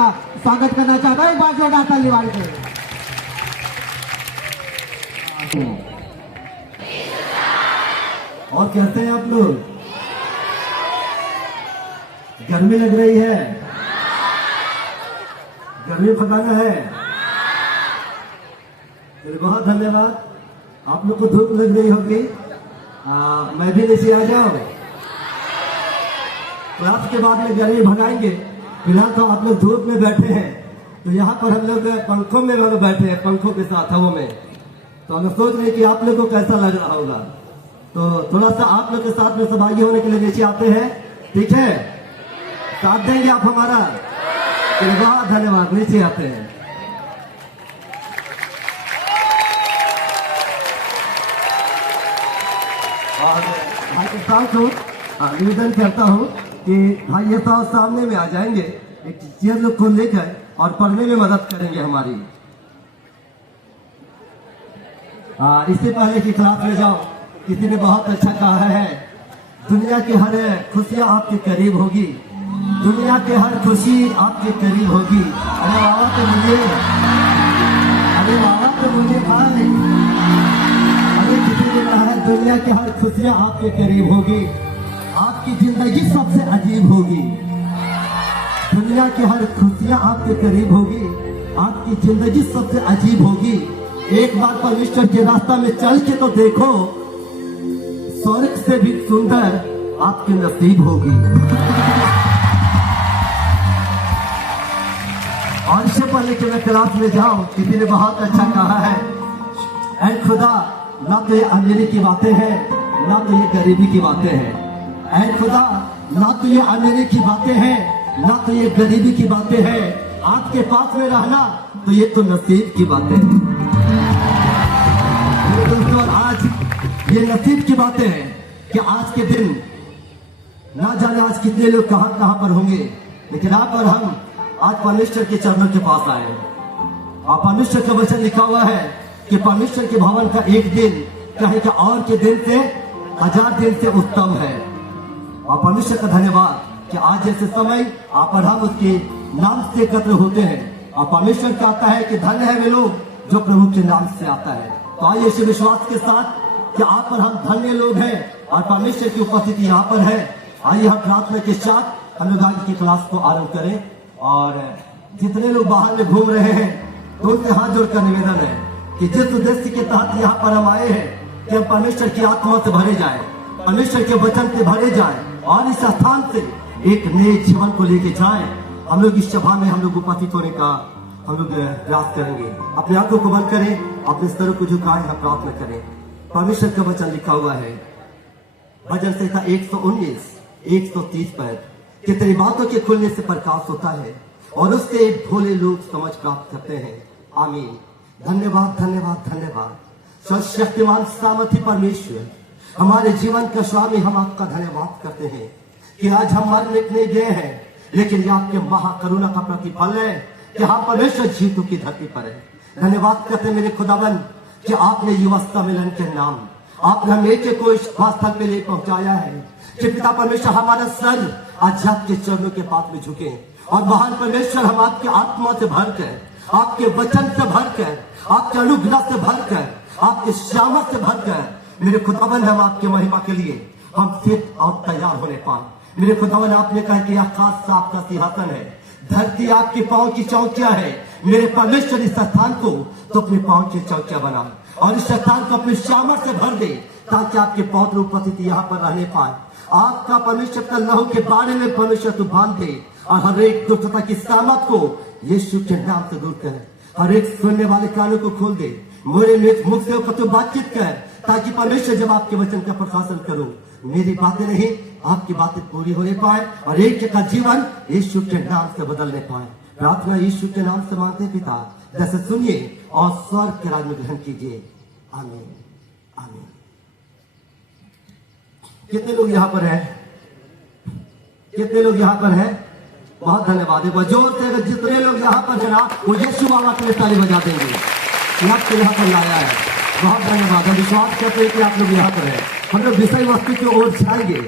का स्वागत करना चाहता हूँ। एक बार जोरदार ताली मार के। और कैसे हैं आप लोग? गर्मी लग रही है? गर्मी भगाना है? बहुत धन्यवाद। आप लोग को धूप लग रही होगी, मैं भी नीचे आ जाऊं। क्लास के बाद में गर्मी भगाएंगे। फिलहाल तो आप लोग धूप में बैठे हैं, तो यहाँ पर हम लोग पंखों में बैठे हैं, पंखों के साथ हवा में। तो हम सोच रहे हैं कि आप लोग को कैसा लग रहा होगा। तो थोड़ा सा आप लोग के साथ में सहभागी होने के लिए नीचे आते हैं, ठीक है? साथ देंगे आप हमारा? बहुत धन्यवाद। नीचे आते हैं। और भाई के साथ हूँ, निवेदन करता हूँ कि भाई ये साहब सामने में आ जाएंगे, एक चेयर लोग को लेकर और पढ़ने में मदद करेंगे हमारी। इससे पहले कि क्लास में जाओ, किसी ने बहुत अच्छा कहा है, दुनिया की हर खुशियां आपके करीब होगी, दुनिया की हर खुशी आपके करीब होगी। अरे बाबा तो मुझे, अरे बाबा तो मुझे भाई, अरे किसी ने कहा है दुनिया की हर खुशियां आपके करीब होगी, आपकी जिंदगी सबसे अजीब होगी। दुनिया की हर खुशियां आपके करीब होगी, आपकी जिंदगी सबसे अजीब होगी। एक बार परमेश्वर के रास्ता में चल के तो देखो, स्वर्ग से भी सुंदर आपकी नसीब होगी। और इससे पहले कि मैं क्लास में जाऊं, किसी ने बहुत अच्छा कहा है, ऐ खुदा ना तो ये अमीरी की बातें हैं, ना तो ये गरीबी की बातें हैं। ऐ खुदा ना तो ये अमीरी की बातें हैं, ना तो ये गरीबी की बातें हैं। आपके पास में रहना तो ये तो नसीब की बातें हैं। दोस्तों, आज ये नसीब की बातें हैं कि आज के दिन ना जाने आज कितने लोग कहां कहां पर होंगे, लेकिन आप और हम आज परमेश्वर के चरणों के पास आए। और परमेश्वर का वचन लिखा हुआ है कि परमेश्वर के भवन का एक दिन चाहे कि और के दिन से 1000 दिन से उत्तम है। और परमेश्वर का धन्यवाद कि आज जैसे समय आप और हम उसके नाम से एकत्र होते हैं। और परमेश्वर कहता है कि धन्य है वे लोग जो प्रभु के नाम से आता है। तो आइए इस विश्वास के साथ कि आप और हम धन्य लोग हैं और परमेश्वर की उपस्थिति यहाँ पर है। आइए हम प्रार्थना के साथ हम लोग आगे की क्लास को आरंभ करें। और जितने लोग बाहर में घूम रहे हैं, तो उनसे हाथ जोड़कर निवेदन है कि जिस उद्देश्य के तहत यहाँ पर हम आए हैं कि हम परमेश्वर की आत्मा से भरे जाए, परमेश्वर के वचन से भरे जाए और इस स्थान से एक नए जीवन को लेके जाए। हम लोग इस सभा में हम लोग उपस्थित होने का हम लोग प्रयास करेंगे। अपने आंखों को बंद करें, अपने स्तरों को झुकाएं, हम प्रार्थना करें। परमेश्वर का वचन लिखा हुआ है भजन संहिता 119-130 पर कि तेरी बातों के खुलने से प्रकाश होता है और उससे भोले लोग समझ प्राप्त करते हैं। आमीन। धन्यवाद, धन्यवाद, धन्यवाद। सर्वशक्तिमान सामर्थी परमेश्वर, हमारे जीवन का स्वामी, हम आपका धन्यवाद करते हैं कि आज हम मरने नहीं गए हैं, लेकिन ये आपके महाकरुणा का प्रतिफल है कि हम परमेश्वर जीतों की धरती पर है। धन्यवाद करते हैं मेरे खुदावन कि आपने युवस्था मिलन के नाम आपने हम एक को इस स्थल पे ले पहुंचाया है कि पिता परमेश्वर हमारा सर आज आपके चरणों के पास में झुके और महान परमेश्वर हम आपके आत्मा से भरकर, आपके वचन से भरकर, आपके अनुग्रह से भरकर, आपके सामर्थ से भरकर मेरे खुदावन हम आपके महिमा के लिए हम फिट और तैयार होने पाए। मेरे खुदावन आपने कहा कि आकाश से आपका सिंहासन है, धरती आपके पांव की चौकियां है। मेरे परमेश्वर इस स्थान को तो अपने पांव की चौकियां बना और इस स्थान को अपने सामर्थ से भर दे ताकि आपके पौत्र उपस्थिति यहाँ पर रहने पाए। आपका परमेश्वर का लहू के बारे में परमेश्वर तू बांध दे और हर एक दुष्टता की सामर्थ को यीशु के नाम से दूर कर। हर एक सुनने वाले कानों को खोल दे, मेरे मुख से तू बातचीत कर ताकि परमेश्वर जब आपके वचन का प्रकाशन करूं, मेरी बातें नहीं आपकी बातें पूरी होने पाए और एक का जीवन यीशु के नाम से बदलने पाए। प्रार्थना यीशु के नाम से मांगते पिता, जैसे सुनिए और स्वर्ग के राज में ग्रहण कीजिए। आमीन, आमीन। कितने लोग यहाँ पर हैं? कितने लोग यहाँ पर हैं? बहुत धन्यवाद है। जोर से अगर जितने लोग यहाँ पर है ना, वो यीशु बाबा के लिए ताली बजा देंगे। यहाँ पर लाया है। बहुत धन्यवाद। हम विश्वास करते हैं कि आप लोग यहाँ पर हैं। हम लोग विषय वस्तु की ओर जाएंगे।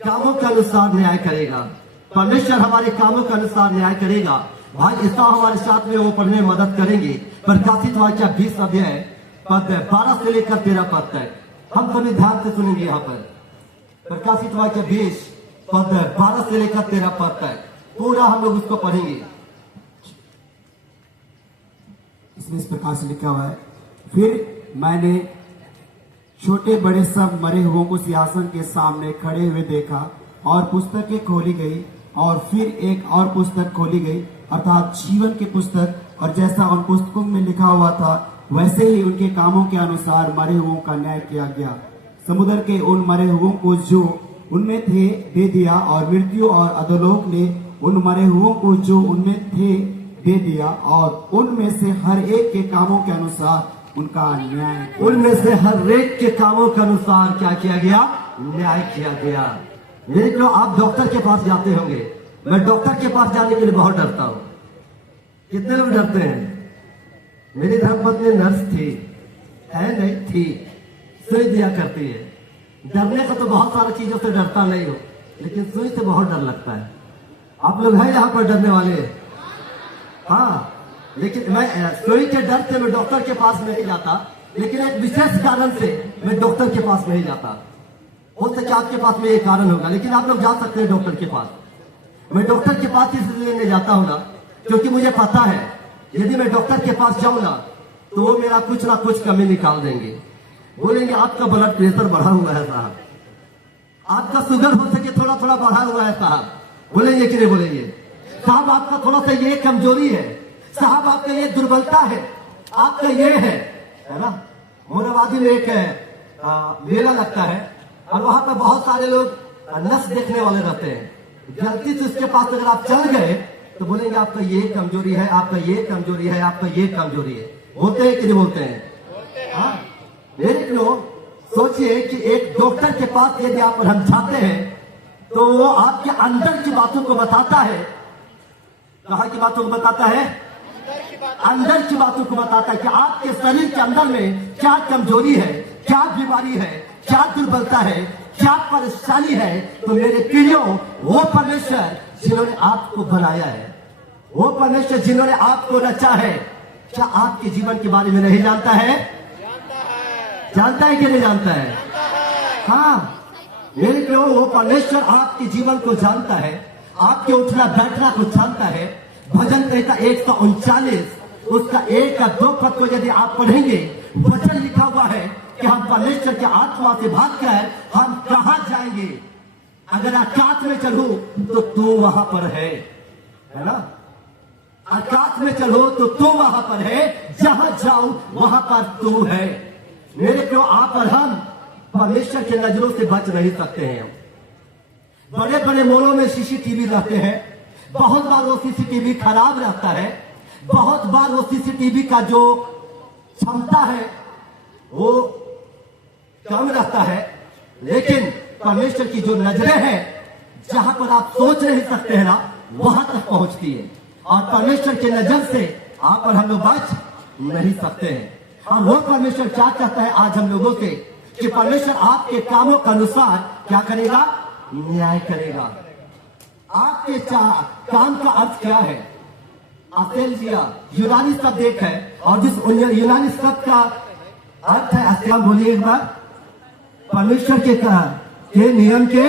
कामों के अनुसार न्याय करेगा, परमेश्वर हमारे कामों के अनुसार न्याय करेगा। भाई इसका हमारे साथ में वो पढ़ने में मदद करेंगे। प्रकाशित वाक्य 20 अध्याय पद 12 से लेकर 13 पद तक हम सभी ध्यान से सुनेंगे। यहाँ पर प्रकाशित वाक्य 20 पद 12 से लेकर 13 पद तक पूरा हम लोग उसको पढ़ेंगे। इसमें इस प्रकार से लिखा हुआ है, फिर मैंने छोटे बड़े सब मरे हुओं को सिंहासन के सामने खड़े हुए देखा और पुस्तकें खोली गई और फिर एक और पुस्तक खोली गई अर्थात जीवन की पुस्तक, और जैसा उन पुस्तकों में लिखा हुआ था वैसे ही उनके कामों के अनुसार मरे हुओं का न्याय किया गया। समुद्र के उन मरे हुओं को जो उनमें थे दे दिया और मृत्यु और अधोलोक ने उन मरे हुओं को जो उनमें थे दे दिया और उनमें से हर एक के कामों के अनुसार उनका न्याय, उनमें से हर एक के कामों के अनुसार क्या किया गया? न्याय किया गया। मेरे को आप डॉक्टर के पास जाते होंगे, मैं डॉक्टर के पास जाने के लिए बहुत डरता हूँ। कितने लोग डरते हैं? मेरी धर्मपत्नी नर्स थी, है नहीं थी, सुई दिया करती है। डरने का तो बहुत सारी चीजों से डरता नहीं हो, लेकिन सुई से बहुत डर लगता है। आप लोग हैं यहाँ पर डरने वाले? हाँ, लेकिन मैं सुई के डर से मैं डॉक्टर के पास नहीं जाता, लेकिन एक विशेष कारण से मैं डॉक्टर के पास नहीं जाता। हो सके आपके पास में एक कारण होगा, लेकिन आप लोग जा सकते हैं डॉक्टर के पास। मैं डॉक्टर के पास इसलिए नहीं जाता हूँ ना, क्योंकि मुझे पता है यदि मैं डॉक्टर के पास जाऊँ ना तो वो मेरा कुछ ना कुछ कमी निकाल देंगे। बोलेंगे आपका ब्लड प्रेशर बढ़ा हुआ है साहब, आपका शुगर हो सके थोड़ा थोड़ा बढ़ा हुआ है साहब। बोलेंगे कि नहीं बोलेंगे? साहब आपका थोड़ा सा ये कमजोरी है, साहब आपका ये दुर्बलता है, आपका ये है ना। मोराबादी में एक मेला लगता है और वहां पर बहुत सारे लोग नस देखने वाले रहते हैं। गलती से उसके पास अगर आप चल गए तो बोलेंगे आपका ये कमजोरी है, आपका ये कमजोरी है, आपका ये कमजोरी है। बोलते हैं कि नहीं बोलते हैं? हाँ, मेरे लोग सोचिए कि एक डॉक्टर के पास यदि आप हम जाते हैं तो वो आपके अंदर की बातों को बताता है। कहाँ की बातों को बताता है? अंदर की बातों को बताता है कि आपके शरीर के अंदर में क्या कमजोरी है, क्या बीमारी है, क्या दुर्बलता है, क्या परेशानी है। तो मेरे प्रियो, वो परमेश्वर जिन्होंने आपको बनाया है, वो परमेश्वर जिन्होंने आपको रचा है, क्या आपके जीवन के बारे में नहीं जानता है? जानता है कि नहीं जानता है? हाँ, मेरे प्रियो, वो परमेश्वर आपके जीवन को जानता है, आपके उठना बैठना को जानता है। भजन संहिता 139 उसका 1 का 2 पद को यदि आप पढ़ेंगे, वचन लिखा हुआ है कि हम परमेश्वर के आत्मा से भागकर हम कहां जाएंगे? अगर आकाश में चलूं तो तू वहां पर है ना। आकाश में चलो तो तू वहां पर है, जहां जाऊं वहां पर तू है। मेरे को आप और हम परमेश्वर के नजरों से बच नहीं सकते हैं। बड़े बड़े मॉलों में सीसीटीवी रहते हैं, बहुत बार वो सीसीटीवी खराब रहता है, बहुत बार वो सीसीटीवी का जो क्षमता है वो कम रहता है, लेकिन परमेश्वर की जो नजरें हैं जहां पर आप सोच नहीं सकते हैं ना, वहां तक पहुंचती है। और परमेश्वर की नजर से आप और हम लोग बच नहीं सकते हैं। और वो परमेश्वर क्या चाहता है आज हम लोगों से कि परमेश्वर आपके कामों के अनुसार क्या करेगा? न्याय करेगा। आपके काम का अर्थ क्या है? असेलजिया यूनानी शब्द एक है, और जिस यूनानी शब्द का अर्थ है अस्याम, बोलिए एक बार, परमेश्वर के नियम के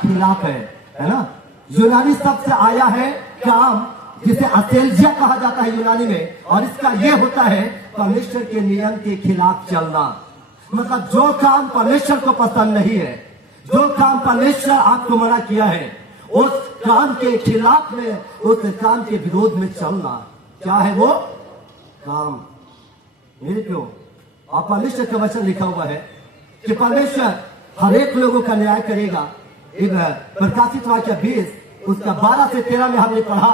खिलाफ है ना। यूनानी शब्द से आया है काम, जिसे असेलजिया कहा जाता है यूनानी में, और इसका यह होता है परमेश्वर के नियम के खिलाफ चलना। मतलब जो काम परमेश्वर को पसंद नहीं है, जो काम परमेश्वर आपको मना किया है, उस काम के खिलाफ में, उस काम के विरोध में चलना। क्या है वो काम? मेरे क्यों और परमेश्वर का वचन लिखा हुआ है कि परमेश्वर हर एक लोगों का न्याय करेगा। एक प्रकाशित वाक्य 20 उसका 12 से 13 में हमने पढ़ा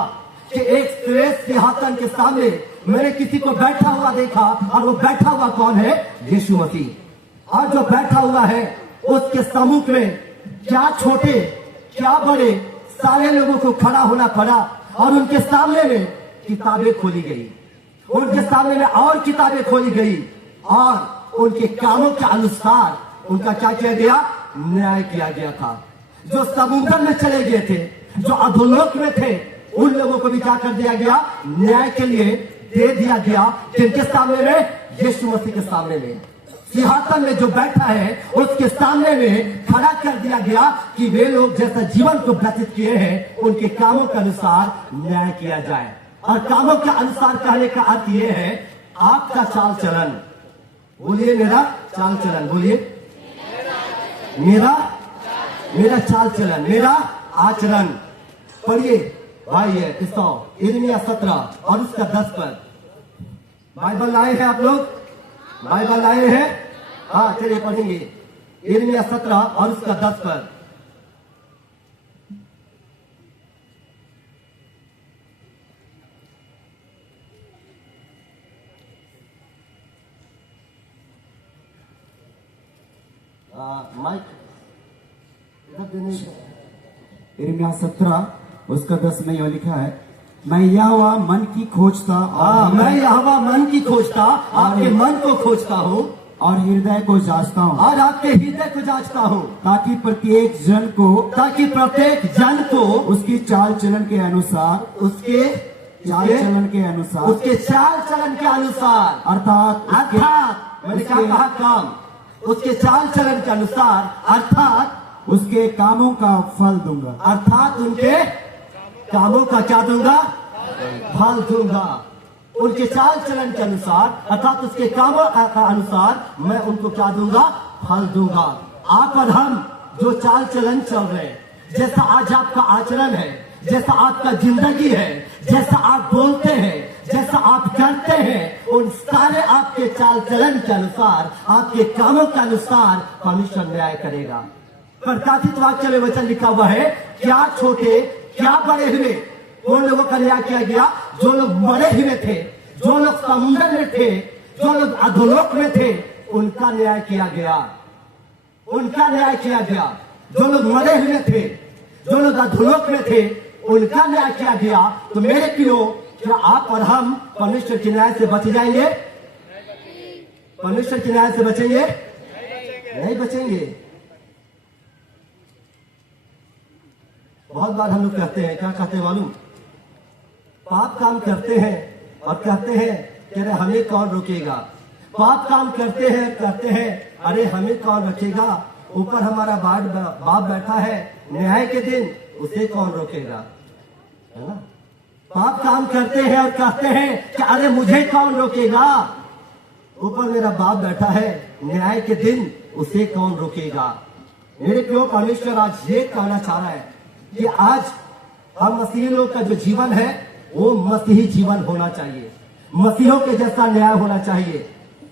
कि एक श्रेष्ठ सिंहासन के सामने मैंने किसी को बैठा हुआ देखा, और वो बैठा हुआ कौन है? यीशु मसीह। और जो बैठा हुआ है उसके सम्मुख में क्या छोटे क्या बड़े सारे लोगों को खड़ा होना पड़ा, और उनके सामने में किताबें खोली गई, उनके सामने में और किताबें खोली गई, और उनके कामों के अनुसार उनका क्या किया गया? न्याय किया गया था। जो समुद्र में चले गए थे, जो अधोलोक में थे उन लोगों को भी क्या कर दिया गया, न्याय के लिए दे दिया गया। किनके सामने में, यीशु मसीह के सामने में, सिंहासन में जो बैठा है उसके सामने में खड़ा कर दिया गया कि वे लोग जैसा जीवन को व्यतीत किए हैं उनके कामों के अनुसार न्याय किया जाए। और कामों के अनुसार कहने का अर्थ यह है आपका चाल चलन। बोलिए मेरा चाल चलन, बोलिए मेरा चाल चलन, मेरा आचरण। पढ़िए भाई है यिर्मयाह 17 और उसका 10 पद। बाइबल लाए हैं आप लोग, बाइबल लाए हैं? हाँ चलिए पढ़ेंगे यिर्मयाह 17 और उसका 10 पद। माइक इधर देने। यिर्मयाह 17 उसका 10 में यह लिखा है, मैं यहोवा मन की खोजता, मैं यहोवा मन की खोजता, आपके मन को खोजता हूँ और हृदय को जांचता हूँ, और आपके हृदय को जांचता हूँ, ताकि प्रत्येक जन को उसकी चाल चलन के अनुसार, उसके चाल चलन के अनुसार, अर्थात मैंने क्या कहा, काम, उसके चाल चलन के अनुसार, अर्थात उसके कामों का फल दूंगा। अर्थात उनके कामों का क्या दूंगा, फल दूंगा। उनके चाल चलन के अनुसार, अर्थात उसके कामों का अनुसार मैं उनको क्या दूंगा, फल दूंगा। आप और हम जो चाल चलन चल रहे हैं, जैसा आज आपका आचरण है, जैसा आपका जिंदगी है, जैसा आप बोलते हैं, जैसा आप करते हैं, उन सारे आपके चाल चलन के अनुसार, आपके कामों के अनुसार परमेश्वर न्याय करेगा। प्रकाशित वाक्य में वचन लिखा हुआ है, क्या छोटे क्या बड़े हुए। उन लोगों का न्याय किया गया जो लोग मरे हुए थे, जो लोग समुद्र में थे, जो लोग अधोलोक में थे, उनका न्याय किया गया, उनका न्याय किया गया। जो लोग मरे हुए थे, जो लोग अधोलोक में थे, उनका न्याय किया गया। तो मेरे प्रियो, क्या आप और हम परमेश्वर के न्याय से बच जाएंगे? परमेश्वर के न्याय से बचेंगे? नहीं बचेंगे। बहुत बार हम लोग कहते हैं, क्या कहते हैं मालूम, पाप काम करते हैं और कहते हैं कि अरे हमें कौन रोकेगा। पाप काम करते हैं अरे हमें कौन रखेगा, ऊपर हमारा बाप बैठा है, न्याय के दिन उसे कौन रोकेगा, है ना। पाप काम करते हैं और कहते हैं कि अरे मुझे कौन रोकेगा, ऊपर मेरा बाप बैठा है, न्याय के दिन उसे कौन रोकेगा। मेरे प्रिय, परमेश्वर आज ये कहना चाह रहा है कि आज हम मसीही लोग का जो जीवन है वो मसीही जीवन होना चाहिए, मसीहों के जैसा न्याय होना चाहिए।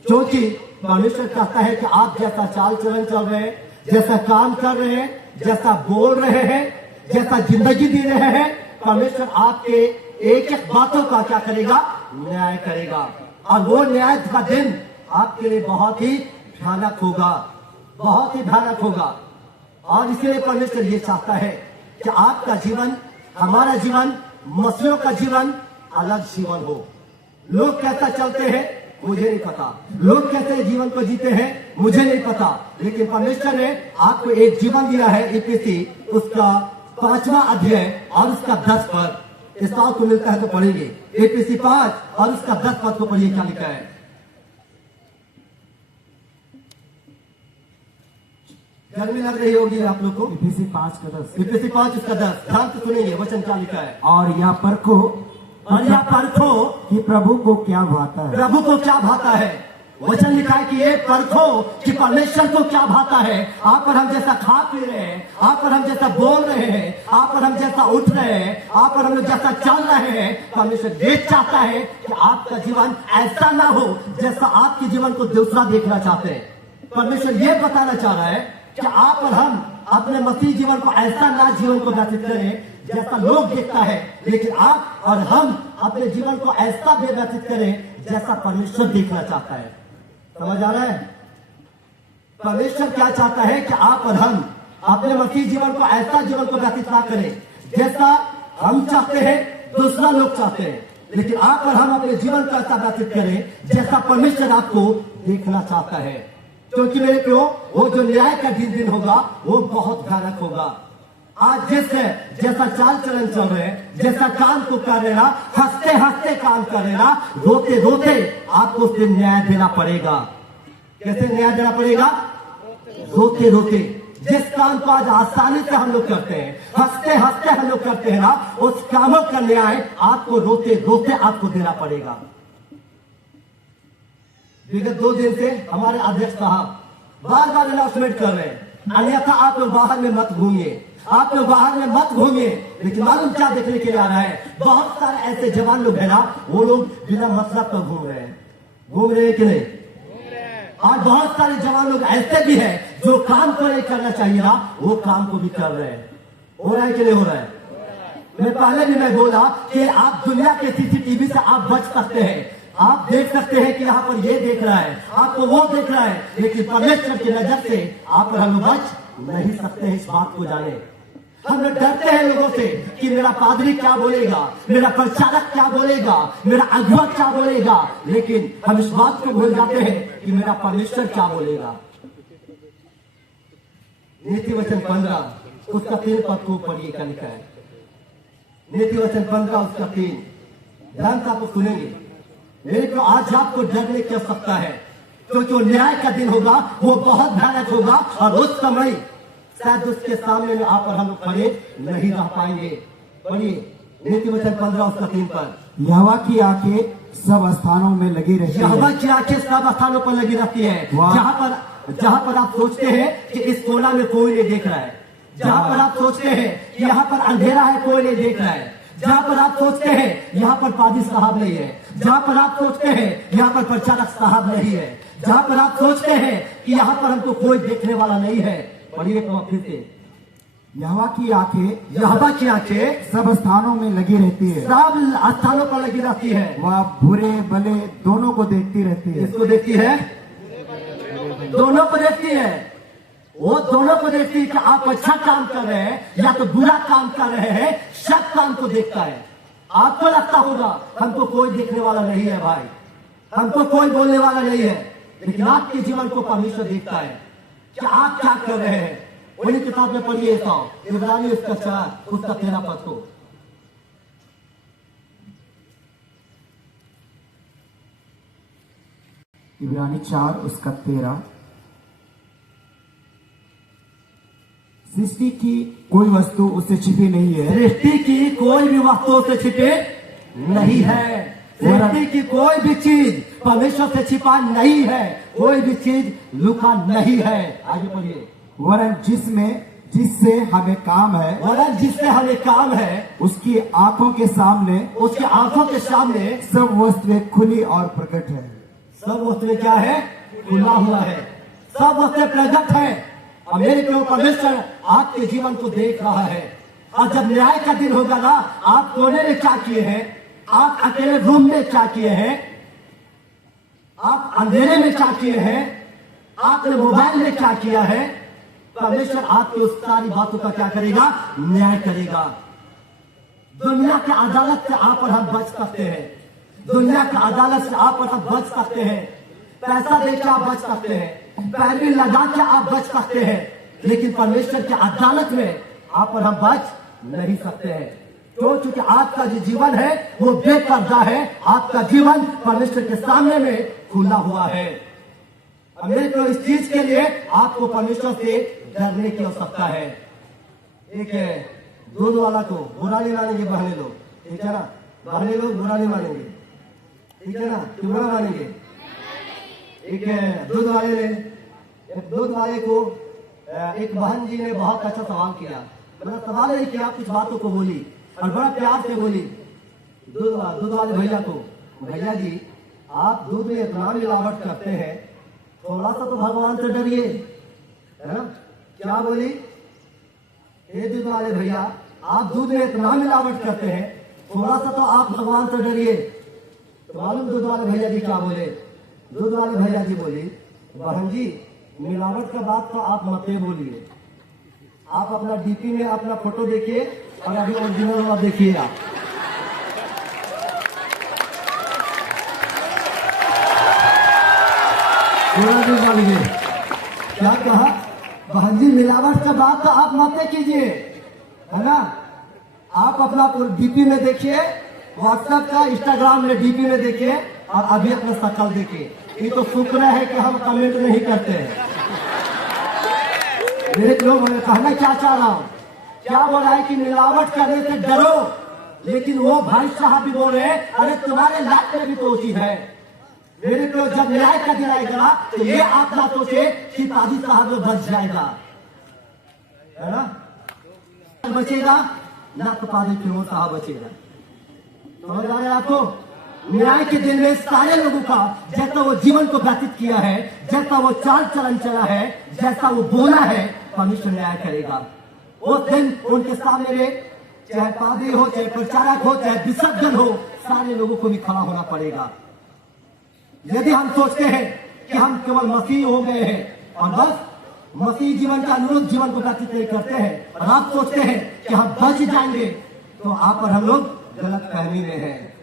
क्योंकि परमेश्वर कहता है कि आप जैसा चाल चलन चल रहे हैं, जैसा काम कर रहे हैं, जैसा बोल रहे हैं, जैसा जिंदगी दे रहे हैं, परमेश्वर आपके एक एक बातों का क्या करेगा, न्याय करेगा। और वो न्याय का दिन आपके लिए बहुत ही भयानक होगा, बहुत ही भयानक होगा। और इसलिए परमेश्वर ये चाहता है कि आपका जीवन, हमारा जीवन, मसीहों का जीवन अलग जीवन हो। लोग कैसा चलते हैं मुझे नहीं पता, लोग कैसे जीवन को जीते हैं मुझे नहीं पता, लेकिन परमेश्वर ने आपको एक जीवन दिया है। इफिसी उसका 5वां अध्याय और उसका 10 पद, इस बात को मिलता है तो पढ़ेंगे। इफिसी 5 और उसका 10 पद को पढ़िए, क्या लिखा है। गर्मी लग रही होगी आप लोग को। इफिसी 5 का 10, इफिसी 5 उसका 10, ध्यान से सुनेंगे वचन क्या लिखा है। और यह परखो कि प्रभु को क्या भाता है। प्रभु को क्या भाता है। वचन लिखा है कि ये परखो कि परमेश्वर को क्या भाता है। आप और हम जैसा खा पी रहे हैं, आप और हम जैसा बोल रहे हैं, आप और हम जैसा उठ रहे हैं, आप और हम लोग जैसा चल रहे हैं, परमेश्वर ये चाहता है कि आपका जीवन ऐसा ना हो जैसा आपके जीवन को दूसरा देखना चाहते हैं। परमेश्वर ये बताना चाह रहा है कि आप और हम अपने मसीह जीवन को ऐसा ना जीवन को व्यतीत करें जैसा लोग देखता है, लेकिन आप और हम अपने जीवन को ऐसा व्यतीत करें जैसा परमेश्वर देखना चाहता है। समझ आ रहा है। परमेश्वर क्या चाहता है कि आप और हम अपने मसीह जीवन को ऐसा जीवन को व्यतीत ना करें जैसा हम चाहते हैं, दूसरा लोग चाहते हैं, लेकिन आप और हम अपने जीवन को ऐसा व्यतीत करें जैसा परमेश्वर आपको देखना चाहता है। क्योंकि मेरे प्रियो, वो जो न्याय का दिन होगा वो बहुत भयानक होगा। आज जैसा चाल चलन चल रहे हैं, जैसा काम को कर रहे ना, हंसते हंसते काम कर रहे ना, रोते रोते आपको उस दिन न्याय देना पड़ेगा। कैसे न्याय देना पड़ेगा? रोते रोते। जिस काम को आज आसानी से हम लोग करते हैं, हंसते हंसते हम लोग करते हैं ना, उस कामों का न्याय आपको रोते रोते आपको देना पड़ेगा। विगत 2 दिन से हमारे अध्यक्ष साहब बार बार अनाउंसमेंट कर रहे हैं, अन्यथा आप लोग बाहर में मत घूमिए, आप लोग बाहर में मत घूमिए। लेकिन मालूम क्या देखने के लिए आ रहा है? बहुत सारे ऐसे जवान लोग हैं ना, वो लोग बिना मतलब का घूम रहे हैं। घूम रहे हैं कि नहीं? और बहुत सारे जवान लोग ऐसे भी हैं जो काम को नहीं करना चाहिए ना, वो काम को भी कर रहे हैं। हो रहा है कि नहीं हो रहा है? मैं पहले भी मैं बोला कि आप दुनिया के सीसीटीवी से आप बच सकते हैं, आप देख सकते हैं कि यहाँ पर ये देख रहा है, आपको वो देख रहा है, लेकिन परमेश्वर की नजर से आप और हम बच नहीं सकते हैं। इस बात को जाने। हम लोग डरते हैं लोगों से कि मेरा पादरी क्या बोलेगा, मेरा प्रचारक क्या बोलेगा, मेरा अगुआ क्या बोलेगा, लेकिन हम इस बात को भूल जाते हैं कि मेरा परमेश्वर क्या बोलेगा। नीति वचन 15 उसका 3 पद को पढ़िए, क्या लिखा है? नीति वचन 15 उसका 3। ध्यान से आपको सुनेंगे। मेरे को आज आपको डरने की आवश्यकता है, क्योंकि जो न्याय का दिन होगा वो बहुत भयानक होगा, और उस समय शायद उसके सामने में आप और हम लोग खड़े नहीं रह पाएंगे। पढ़िए नीति वचन 15 उसका 3 पद। यहोवा की आंखें सब स्थानों में लगी रहती है। यहोवा की आंखें सब स्थानों पर लगी रहती है। जहाँ पर आप सोचते हैं कि इस कोना में कोई नहीं देख रहा है, जहाँ पर आप सोचते हैं कि यहाँ पर अंधेरा है, कोई नहीं देख रहा है, जहाँ पर आप सोचते हैं यहाँ पर पादी साहब नहीं है, जहाँ पर आप सोचते हैं यहाँ पर प्रचारक साहब नहीं है, जहाँ पर आप सोचते हैं कि यहाँ पर हमको कोई देखने वाला नहीं है। पढ़िए तो फिर से। यहोवा की आंखें सब स्थानों में लगी रहती है, सब स्थानों पर लगी रहती है। वह बुरे भले दोनों को देखती रहती है। इसको देखती है, दोनों को देखती है। वो दोनों को देखती है कि आप अच्छा काम कर रहे हैं या तो बुरा काम कर रहे हैं, सब काम को देखता है। आपको लगता होगा हमको कोई देखने वाला नहीं है भाई, हमको कोई बोलने वाला नहीं है, लेकिन आपके जीवन को परमेश्वर देखता है कि आप क्या कर रहे हैं। वही किताब में पढ़िए इब्रानी उसका 4 उसका 13 पद को। इब्रानी 4 उसका 13। सृष्टि की कोई वस्तु उससे छिपी नहीं है, सृष्टि की कोई भी वस्तु उससे छिपे नहीं है। सृष्टि की कोई भी चीज परमेश्वर से छिपा नहीं है, कोई भी चीज लुका नहीं है। आगे पढ़िए। वरन जिससे हमें काम है, वरन जिससे हमें काम है, उसकी आंखों के सामने सब वस्तुएं खुली और प्रकट है। सब वस्तुएं क्या है? खुला हुआ है, सब वस्तुएं प्रकट है। और मेरे प्रिय परमेश्वर आपके जीवन को देख रहा है। और जब न्याय का दिन होगा ना, आप कोने में क्या किए हैं, आप अकेले रूम में क्या किए हैं, आप अंधेरे में क्या किए हैं, आपने मोबाइल में क्या किया है, परमेश्वर आपकी उस सारी बातों का क्या करेगा? न्याय करेगा। दुनिया की अदालत से आप और हम बच सकते हैं, दुनिया की अदालत से आप और हम बच सकते हैं, पैसा देकर आप बच सकते हैं, पैरवी लगा के आप बच सकते हैं, लेकिन परमेश्वर की अदालत में आप और हम बच नहीं सकते हैं। तो चूंकि आपका जो जीवन है वो बेपर्दा है, आपका जीवन परमेश्वर के सामने में खुला हुआ है। अब मेरे को इस चीज के लिए आपको परमेश्वर से डरने की आवश्यकता है। एक दूध वाला को बुरा नहीं मानेंगे बहने लोग, ठीक है ना? बहने लोग बुरा नहीं मानेंगे, ठीक है ना? क्यों बुरा मानेंगे? एक दूध वाले को एक बहन जी ने बहुत अच्छा सवाल किया, मतलब सवाल नहीं किया, कुछ बातों को बोली और बड़ा प्यार से बोली दूध वाले भैया को, भैया जी आप दूध में इतना मिलावट करते हैं, थोड़ा सा तो भगवान से डरिए, है ना? क्या बोली? ये दूध वाले भैया आप दूध में इतना मिलावट करते हैं, थोड़ा सा तो आप भगवान से डरिए। तो मालूम दूध वाले भैया जी क्या बोले? दूध वाले भैया जी बोली, बहन जी मिलावट का बात तो आप मत बोलिए, आप अपना डीपी में अपना फोटो देखिए और अभी ओरिजिनल वाला देखिए। आप क्या कहा? बहन जी मिलावट का बात तो आप मत कीजिए, है ना। आप अपना डीपी में देखिए, व्हाट्सएप का, इंस्टाग्राम में डीपी में देखिए, और अभी अपना शक्ल देखिए। ये तो शुक्र है कि हम कमेंट नहीं करते हैं। मेरे लोग, मैं कहना क्या चाह रहा हूँ, क्या बोल रहा है कि मिलावट करने से डरो, लेकिन वो भाई साहब भी बोल रहे हैं अरे तुम्हारे लाइफ में भी तो चीज है। मेरे को जब न्याय का दिन आएगा तो ये आप ना सोचे कि काजी साहब में बच जाएगा, है ना, बचेगा ना तो काजी फिल्मों साहब बचेगा। समझ आ रहा है आपको? न्याय के दिन में सारे लोगों का जैसा वो जीवन को व्यतीत किया है, जैसा वो चाल चलन चला है, जैसा वो बोला है, परमेश्वर न्याय करेगा। उस दिन उनके सामने में चाहे पादरी हो, चाहे प्रचारक हो, चाहे विसर्जन हो, सारे लोगों को भी खड़ा होना पड़ेगा। यदि हम सोचते हैं कि हम केवल मसीह हो गए हैं और बस मसीह जीवन का अनुरूप जीवन को व्यतीत नहीं करते हैं, और आप सोचते हैं कि हम बच जाएंगे, तो आप और हम लोग गलत फहमी में हैं।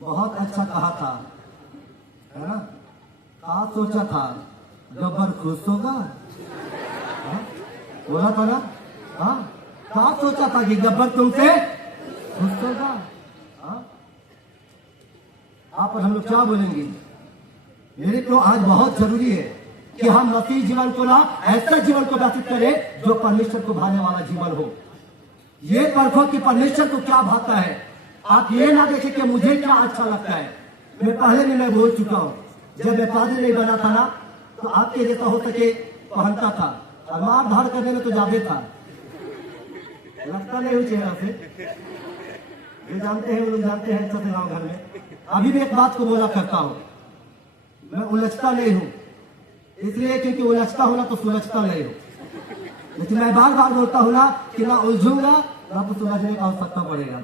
बहुत अच्छा कहा था, है ना, क्या सोचा था, गब्बर खुश होगा, हाँ? बोला था ना, हाँ, क्या सोचा था कि गब्बर तुमसे खुश होगा, हाँ? आप और हम लोग क्या बोलेंगे? मेरे को आज बहुत जरूरी है कि हम मसीह जीवन को ना ऐसा जीवन को व्यतीत करें जो परमेश्वर को भाने वाला जीवन हो। ये परखो कि परमेश्वर को क्या भाता है। आप ये ना देखें कि मुझे क्या अच्छा लगता है। मैं पहले भी मैं बोल चुका हूँ, जब मैं पादरी नहीं बना था ना, तो आपके जैसा हो सके पहनता था, और मार धार करने में तो ज्यादा था, लगता नहीं हो चेहरा से। ये जानते हैं, वो लोग जानते हैं सत्यनारायण घर में। अभी भी एक बात को बोला करता हूँ, मैं उलझता नहीं हूँ, इसलिए क्योंकि उलझता हूँ ना तो सुलझता नहीं हूँ। लेकिन मैं बार बार बोलता हूँ ना कि ना उलझूंगा ना तो सुलझने का आवश्यकता पड़ेगा।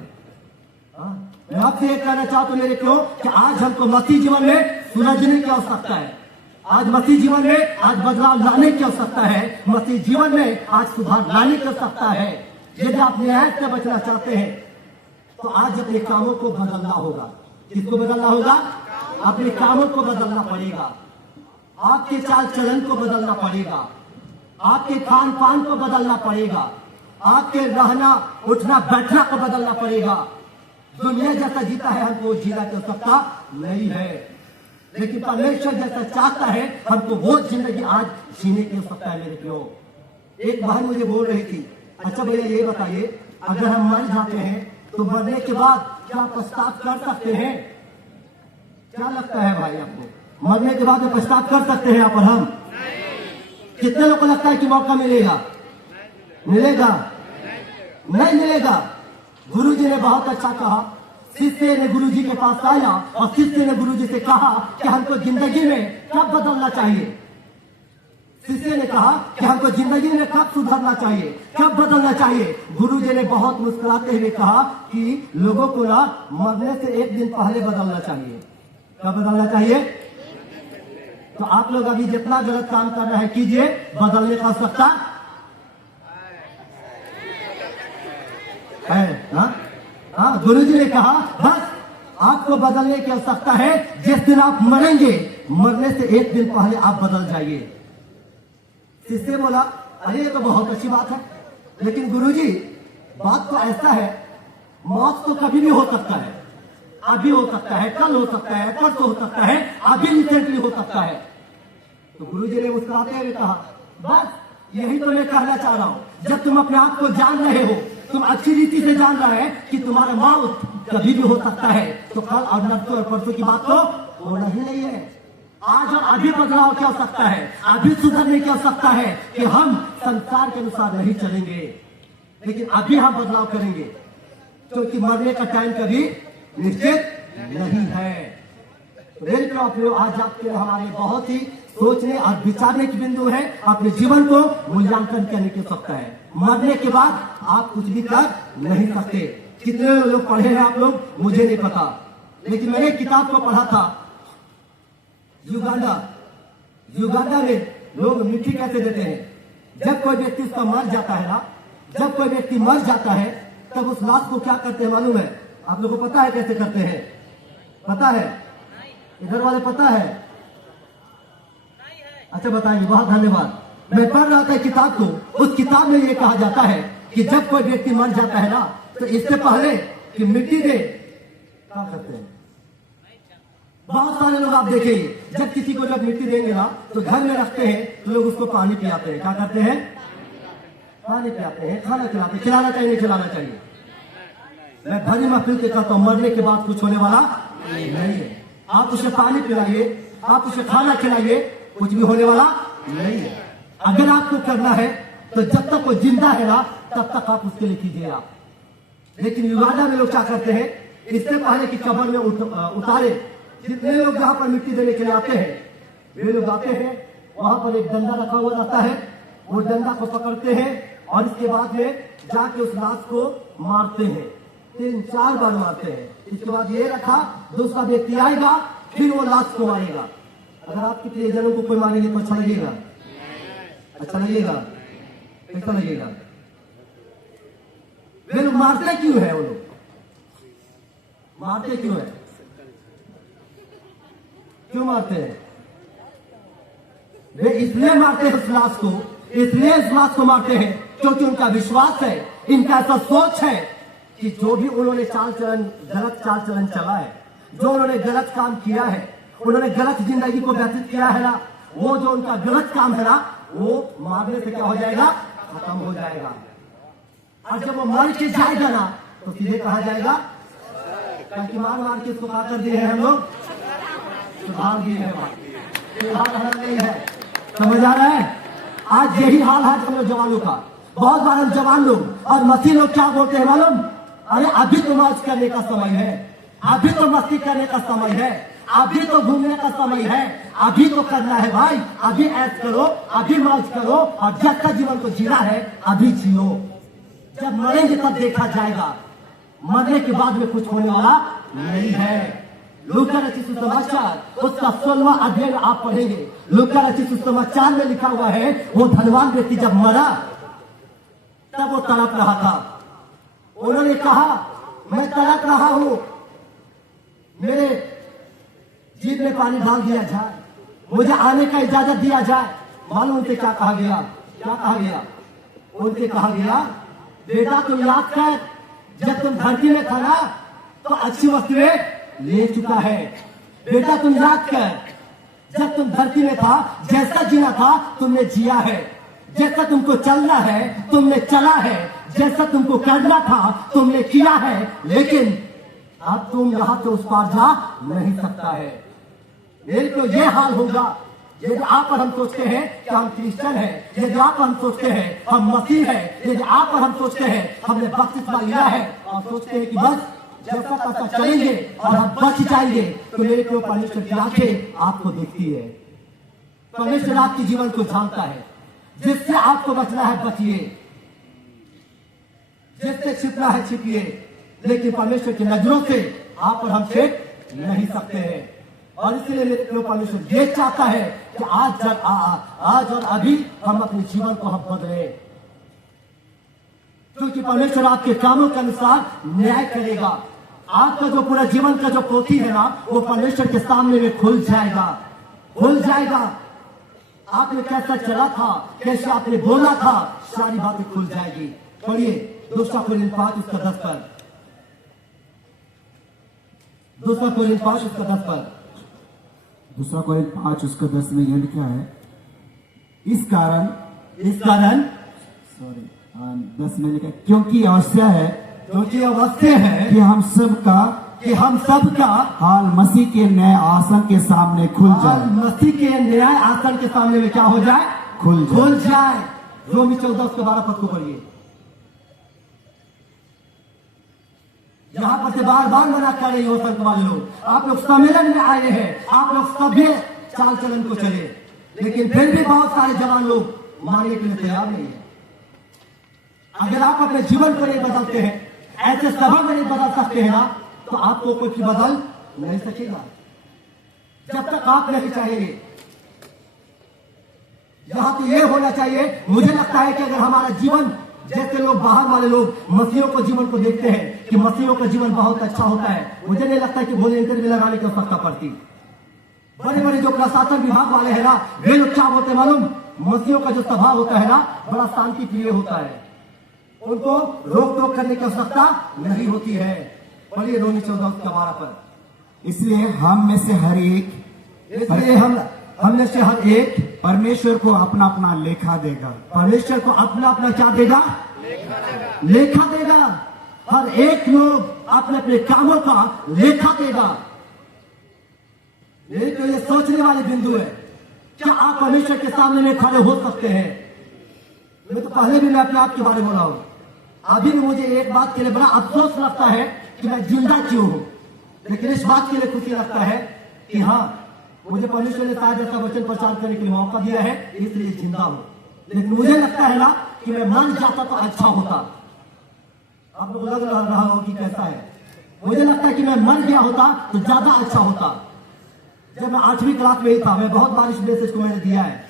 मैं आपसे ये कहना चाहता हूँ मेरे क्यों कि आज हमको मसीह जीवन में सुलझने की आवश्यकता है। आज मसीह जीवन में आज बदलाव लाने की आवश्यकता है। मसीह जीवन में आज सुधार लाने की आवश्यकता है। यदि आप न्याय से बचना चाहते हैं तो आज अपने कामों को बदलना होगा। किसको बदलना होगा? अपने कामों को बदलना पड़ेगा, आपके चाल चलन को बदलना पड़ेगा, आपके खान पान को बदलना पड़ेगा, आपके रहना उठना बैठना को बदलना पड़ेगा। दुनिया जैसा जीता है हमको जीना की आवश्यकता नहीं है, लेकिन परमेश्वर जैसा चाहता है हमको वो जिंदगी आज जीने की आवश्यकता है। मेरे क्यों एक बहन मुझे बोल रही थी, अच्छा भैया ये बताइए, अगर हम मर जाते हैं तो मरने के बाद क्या पश्चाताप कर सकते हैं? क्या लगता है भाई आपको, मरने के बाद पश्चाताप कर सकते हैं? पर हम कितने लोगों को लगता है कि मौका मिलेगा? मिलेगा? नहीं मिलेगा। गुरुजी ने बहुत अच्छा कहा। शिष्य ने गुरुजी के पास आया और शिष्य ने गुरुजी से कहा कि हमको जिंदगी में कब बदलना चाहिए। शिष्य ने कहा कि हमको जिंदगी में कब सुधरना चाहिए, कब बदलना चाहिए। गुरुजी ने बहुत मुस्कुराते हुए कहा कि लोगों को ना मरने से एक दिन पहले बदलना चाहिए। कब बदलना चाहिए? तो आप लोग अभी जितना गलत काम कर रहे हैं कीजिए, बदलने का आवश्यकता है। हाँ, गुरुजी ने कहा बस आपको बदलने की आवश्यकता है। जिस दिन आप मरेंगे, मरने से एक दिन पहले आप बदल जाइए। शिष्य बोला अरे ये तो बहुत अच्छी बात है, लेकिन गुरुजी बात तो ऐसा है, मौत तो कभी भी हो सकता है, अभी हो सकता है, कल हो सकता है, परसों हो सकता है, अभी रिसेंटली हो सकता है। तो गुरुजी ने मुस्कुराते हुए कहा बस यही तो मैं कहना चाह रहा हूँ। जब तुम अपने आप को जान रहे हो, तुम अच्छी रीति से जान रहे हैं कि तुम्हारा मौत कभी भी हो सकता है, तो कल और नरसों और परसों की बात तो होना ही नहीं है। आज और अभी बदलाव की आवश्यकता है, अभी सुधरने की आवश्यकता है कि हम संसार के अनुसार नहीं चलेंगे, लेकिन अभी हम बदलाव करेंगे, क्योंकि मरने का टाइम कभी निश्चित नहीं है। आज आपके हमारे बहुत ही सोचने और विचारने की बिंदु है। अपने जीवन को मूल्यांकन करने की आवश्यकता है। मरने के बाद आप कुछ भी कर नहीं सकते। कितने लोग पढ़े हैं आप लोग मुझे नहीं पता, लेकिन मैंने किताब को पढ़ा था। युगांडा में लोग मिट्टी कैसे देते हैं? जब कोई व्यक्ति उसका मर जाता है ना, जब कोई व्यक्ति मर जाता है तब उस लाश को क्या करते हैं मालूम है? आप लोगों को पता है कैसे करते हैं? पता है? इधर वाले पता है? अच्छा बताइए, बहुत धन्यवाद। मैं पढ़ रहा था किताब को, उस किताब में ये कहा जाता है कि जब कोई व्यक्ति मर जाता है ना, तो इससे पहले कि मिट्टी दे क्या करते हैं? बहुत सारे लोग आप देखेंगे, जब किसी को जब मिट्टी देंगे ना, तो घर में रखते हैं तो लोग उसको पानी पिलाते हैं। क्या करते हैं? पानी पिलाते हैं, खाना खिलाते हैं। खिलाना चाहिए, नहीं खिलाना चाहिए? मैं भरी महफिल के कहता हूं, मरने के बाद कुछ होने वाला नहीं है। आप उसे पानी पिलाइए, आप उसे खाना खिलाइए, कुछ भी होने वाला नहीं है। अगर आपको करना है तो जब तक वो जिंदा है ना, तब तक आप उसके लिए कीजिएगा। लेकिन विवादा में लोग क्या करते हैं, इससे पहले कि कब्र में उतारे, जितने लोग जहां पर मिट्टी देने के लिए आते हैं, वे लोग आते हैं, वहां पर एक डंडा रखा हुआ रहता है, वो डंडा को पकड़ते हैं और इसके बाद में जाके उस लाश को मारते हैं, 3-4 बार मारते हैं। इसके बाद ये रखा, दूसरा व्यक्ति आएगा, फिर वो लाश को मारेगा। अगर आपके प्रियजनों को कोई मारेंगे तो अच्छा लगेगा? अच्छा लगेगा? कैसा लगेगा? वे लोग मारते क्यों है? वो लोग मारते क्यों है? क्यों मारते हैं? वे इसलिए मारते हैं उस लाश को, इसलिए इस लाश को मारते हैं क्योंकि उनका विश्वास है, इनका ऐसा सोच है कि जो भी उन्होंने गलत चाल चलन चला है, जो उन्होंने गलत काम किया है, उन्होंने गलत जिंदगी को व्यतीत किया है ना, वो जो उनका गलत काम है ना, वो मारने से क्या हो जाएगा? खत्म हो जाएगा। और जब वो मर के जाएगा ना, तो सीधे कहा जाएगा, ताकि मार के इसको क्या कर दिए हैं हम लोग? सुधार दिए हैं। सुधार नहीं है, समझ आ रहा है? आज यही हाल है हम लोग जवानों का। बहुत बार हम जवान लोग और मसीह लोग क्या बोलते हैं मालूम? अरे अभी तो मौज करने का समय है, अभी तो मस्ती करने का समय है, अभी तो घूमने का समय है, अभी तो करना है भाई, अभी ऐश करो, अभी मौज करो, और जब तक जीवन को जीना है अभी जियो। जब मरेंगे तब देखा जाएगा, मरने के बाद में कुछ होने वाला नहीं है। लूका रचित सुसमाचार उसका 16वां अध्याय आप पढ़ेंगे। लूका रचित सुसमाचार में लिखा हुआ है, वो धनवान व्यक्ति जब मरा तब वो तड़प रहा था। उन्होंने कहा, मैं तड़प रहा हूं, मेरे जीभ में पानी डाल दिया जाए, मुझे आने का इजाजत दिया जाए। मालूम उनसे क्या कहा गया? क्या कहा गया? उनसे कहा गया, बेटा तुम याद कर, जब तुम धरती में था ना, तो अच्छी वस्तुएं ले चुका है। बेटा तुम याद कर, जब तुम धरती में था, जैसा जीना था तुमने जिया है, जैसा तुमको चलना है तुमने चला है, जैसा तुमको करना था तुमने किया है, लेकिन अब तुम यहां से उस पार जा नहीं सकता है। मेरे को ये हाल होगा यदि आप और हम सोचते हैं कि हम क्रिश्चियन हैं, यदि आप हम सोचते हैं हम मसीह हैं, यदि आप और हम सोचते हैं हमने बपतिस्मा लिया है और सोचते हैं कि बस जैसा तैसा चलेंगे और हम बच जाएंगे, तो मेरे को परमेश्वर की आंखें आपको देखती है। परमेश्वर आपके जीवन को जानता है। जिससे आपको बचना है बचिए, जिससे छिपना है छिपिए, लेकिन परमेश्वर की नजरों से आप और हम छिप नहीं सकते हैं। और इसलिए मेरे प्रिय परमेश्वर ये चाहता है कि आज और अभी हम अपने जीवन को हम बदलें, क्योंकि परमेश्वर आपके कामों के अनुसार न्याय करेगा। आपका जो पूरा जीवन का जो पोथी है ना, वो परमेश्वर के सामने में खुल जाएगा, खुल जाएगा। आपने कैसा चला था, कैसे आपने बोला था, सारी बातें खुल जाएगी। पढ़िए 2 कोरिन्थियों 5 उसका 10 पर, 2 कोरिन्थियों 5 उसका 10 पर, 2 कोरिन्थियों 5 उसका 10 में यह लिखा है, इस कारण सॉरी 10 में लिखा, क्योंकि अवश्य है कि हम सबका हाल मसीह के न्याय आसन के सामने खुल जाए। मसीह के न्याय आसन के सामने में क्या हो जाए? खुल जाए। रोमी 14 उसके 12 पद को पढ़िए। यहां पर से बार बार मना कर रहे हो संत वाले लोग, आप लोग सम्मेलन में आए हैं, आप लोग सभी चाल चलन को चले, लेकिन फिर भी बहुत सारे जवान लोग मानने के लिए तैयार नहीं है। अगर आप अपने जीवन को नहीं बदलते हैं, ऐसे सभा में नहीं बदल सकते हैं ना, तो आपको कुछ बदल नहीं सकेगा जब तक आप नहीं चाहेंगे। यहां तो यह होना चाहिए, मुझे लगता है कि अगर हमारा जीवन, जैसे लोग बाहर वाले लोग मसीहों को जीवन को देखते हैं कि मसीहों का जीवन बहुत अच्छा होता है, मुझे नहीं लगता कि वॉलंटियर भी लगाने की आवश्यकता पड़ती। बड़े बड़े जो प्रशासन विभाग वाले हैं ना, वे लोग क्या बोलते हैं मालूम? मसीहों का जो स्वभाव होता है ना, बड़ा शांति प्रिय होता है। उनको रोक टोक करने की आवश्यकता नहीं होती है। पढ़िए रोमी 14:12 पर। इसलिए हम में से हर एक इसलिए हम में से हर एक परमेश्वर को अपना अपना लेखा देगा। परमेश्वर को अपना अपना क्या देगा? लेखा देगा। हर एक लोग अपने अपने कामों का लेखा देगा। ये तो ये सोचने वाले बिंदु है, क्या आप परमेश्वर के सामने में खड़े हो सकते हैं? मैं तो पहले भी मैं अपने आप के बारे में बोला हूं, अभी भी मुझे एक बात के लिए बड़ा अफसोस लगता है कि मैं जिंदा क्यों हूं, लेकिन इस बात के लिए खुशी लगता है कि हाँ, मुझे परमेश्वर ने शायद ऐसा वचन प्रचार करने के लिए मौका दिया है, इसलिए जिंदा हूं। लेकिन मुझे लगता है ना कि मैं मर जाता तो अच्छा होता। आप लोग लग रहा हो कि कैसा है? मुझे लगता है कि मैं मर गया होता तो ज्यादा अच्छा होता। जब मैं 8वीं क्लास में ही था, मैं बहुत बार इस मैसेज को मैंने दिया है,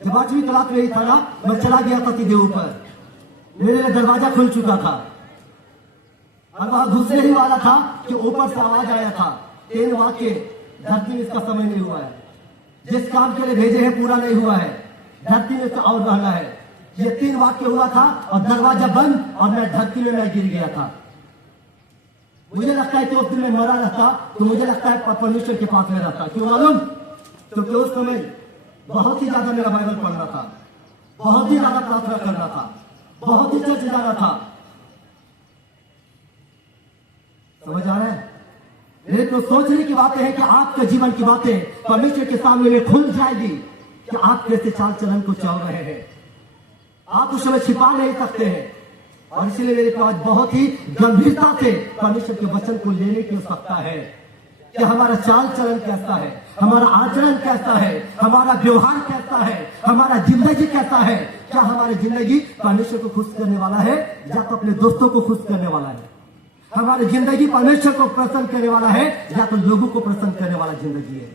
जब 8वीं क्लास में ही था ना, मैं चला गया था सीधे ऊपर, मेरे लिए दरवाजा खुल चुका था और वहां घुसने ही वाला था कि ऊपर से आवाज आया था, 3 वाक्य धरती में इसका समय नहीं हुआ है, जिस काम के लिए भेजे हैं पूरा नहीं हुआ है, धरती में तो और रहना है। ये 3 वाक्य हुआ था और दरवाजा बंद और मैं धरती में मैं गिर गया था। मुझे लगता है कि उस दिन में मरा रहता तो मुझे लगता है परमेश्वर के पास में रहता। क्यों मालूम? क्योंकि उस समय बहुत ही ज्यादा मेरा बाइबल पढ़ना था, बहुत ही ज्यादा प्रार्थना करना था, बहुत ही चर्च जाना था। समझ आ रहा है? ये तो सोचने की बातें हैं कि आपके जीवन की बातें परमेश्वर के सामने में खुल जाएगी कि आप कैसे चाल चलन को चल रहे हैं। आप उस समय छिपा नहीं सकते हैं। और इसलिए मेरे पास बहुत ही गंभीरता से परमेश्वर के वचन को लेने की आवश्यकता है कि हमारा चाल चलन कैसा है, हमारा आचरण कैसा है, हमारा व्यवहार कैसा है, हमारा जिंदगी कैसा है। क्या हमारी जिंदगी परमेश्वर को खुश करने वाला है या तो अपने दोस्तों को खुश करने वाला है? हमारी जिंदगी परमेश्वर को प्रसन्न करने वाला है या तो लोगों को प्रसन्न करने वाला जिंदगी है?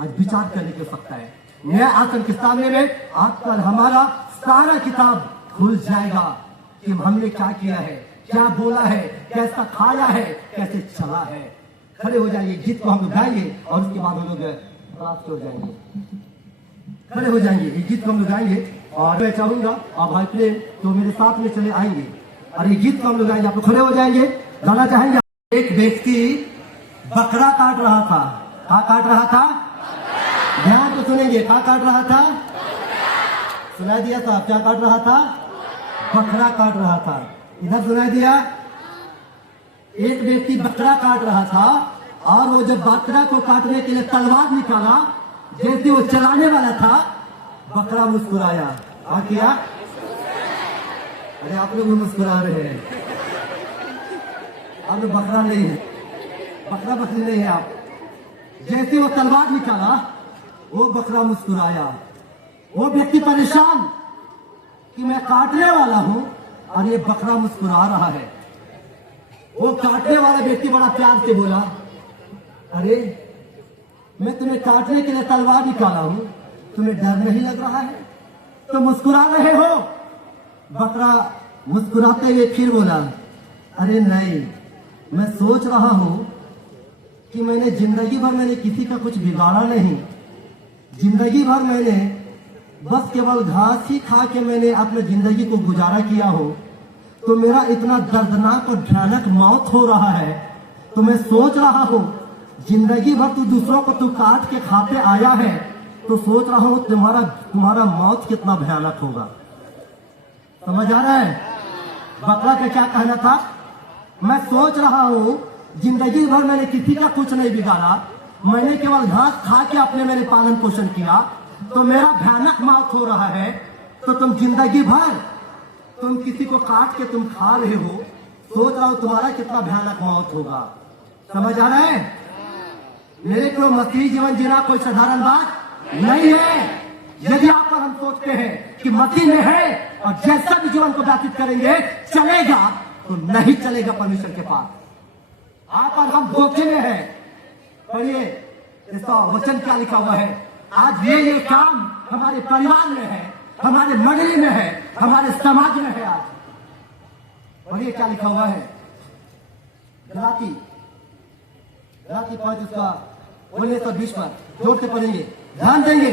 आज विचार करने की आवश्यकता है। नया आसन के सामने में आजकल हमारा सारा किताब खुल जाएगा कि हमने क्या किया है, क्या बोला है, कैसा खाया है, कैसे चला है। खड़े हो जाइए, गीत को हम लोग गाएंगे और उसके बाद हम लोग रात हो जाएंगे। खड़े हो जाएंगे, ये गीत को हम लोग गाएंगे और मैं चाहूंगा आप भाई प्रेम तो मेरे साथ में चले आएंगे और ये गीत को हम लोग गाएंगे। आप लोग खड़े हो जाएंगे, गाना चाहेंगे। एक व्यक्ति बकरा काट रहा था। क्या काट रहा था? ध्यान तो सुनेंगे, क्या काट रहा था? सुना दिया साहब, क्या काट रहा था? बकरा काट रहा था। इधर सुनाई दिया? एक व्यक्ति बकरा काट रहा था और वो जब बकरा को काटने के लिए तलवार निकाला, जैसे वो चलाने वाला था, बकरा मुस्कुराया। क्या किया? अरे आप लोग भी मुस्कुरा रहे हैं। आप लोग बकरा नहीं है, बकरा बकरी नहीं है आप। जैसे वो तलवार निकाला, वो बकरा मुस्कुराया। वो व्यक्ति परेशान कि मैं काटने वाला हूं और ये बकरा मुस्कुरा रहा है। वो काटने वाला व्यक्ति बड़ा प्यार से बोला, अरे मैं तुम्हें काटने के लिए तलवार निकाला हूं, तुम्हें डर नहीं लग रहा है? तो मुस्कुरा रहे हो? बकरा मुस्कुराते हुए फिर बोला, अरे नहीं, मैं सोच रहा हूं कि मैंने जिंदगी भर मैंने किसी का कुछ बिगाड़ा नहीं, जिंदगी भर मैंने बस केवल घास ही खा के मैंने अपने जिंदगी को गुजारा किया हो, तो मेरा इतना दर्दनाक और भयानक मौत हो रहा है, तो मैं सोच रहा हूं जिंदगी भर तू दूसरों को तू काट के खाते आया है, तो सोच रहा हूं तुम्हारा मौत कितना भयानक होगा। समझ आ रहा है? बकरा का क्या कहना था? मैं सोच रहा हूं जिंदगी भर मैंने किसी का कुछ नहीं बिगाड़ा, मैंने केवल घास खा के अपने मैंने पालन पोषण किया, तो मेरा भयानक मौत हो रहा है, तो तुम जिंदगी भर तुम किसी को काट के तुम खा रहे हो, सोच रहा हूं तुम्हारा कितना भयानक मौत होगा। समझ आ रहा है? मेरे को मसीही जीवन जीना कोई साधारण बात नहीं है। यदि आप पर हम सोचते हैं कि मसीह में है और जैसा भी जीवन को व्यतीत करेंगे चलेगा, तो नहीं चलेगा परमेश्वर के पास। आप और हम धोखे में है। पढ़िए इसका वचन क्या लिखा हुआ है। आज ये काम हमारे परिवार में है, हमारे मंडली में है, हमारे समाज में है। आज पढ़िए क्या लिखा हुआ है। गलाती 5 उसका 19-20 पर जोर से पढ़ेंगे, ध्यान देंगे।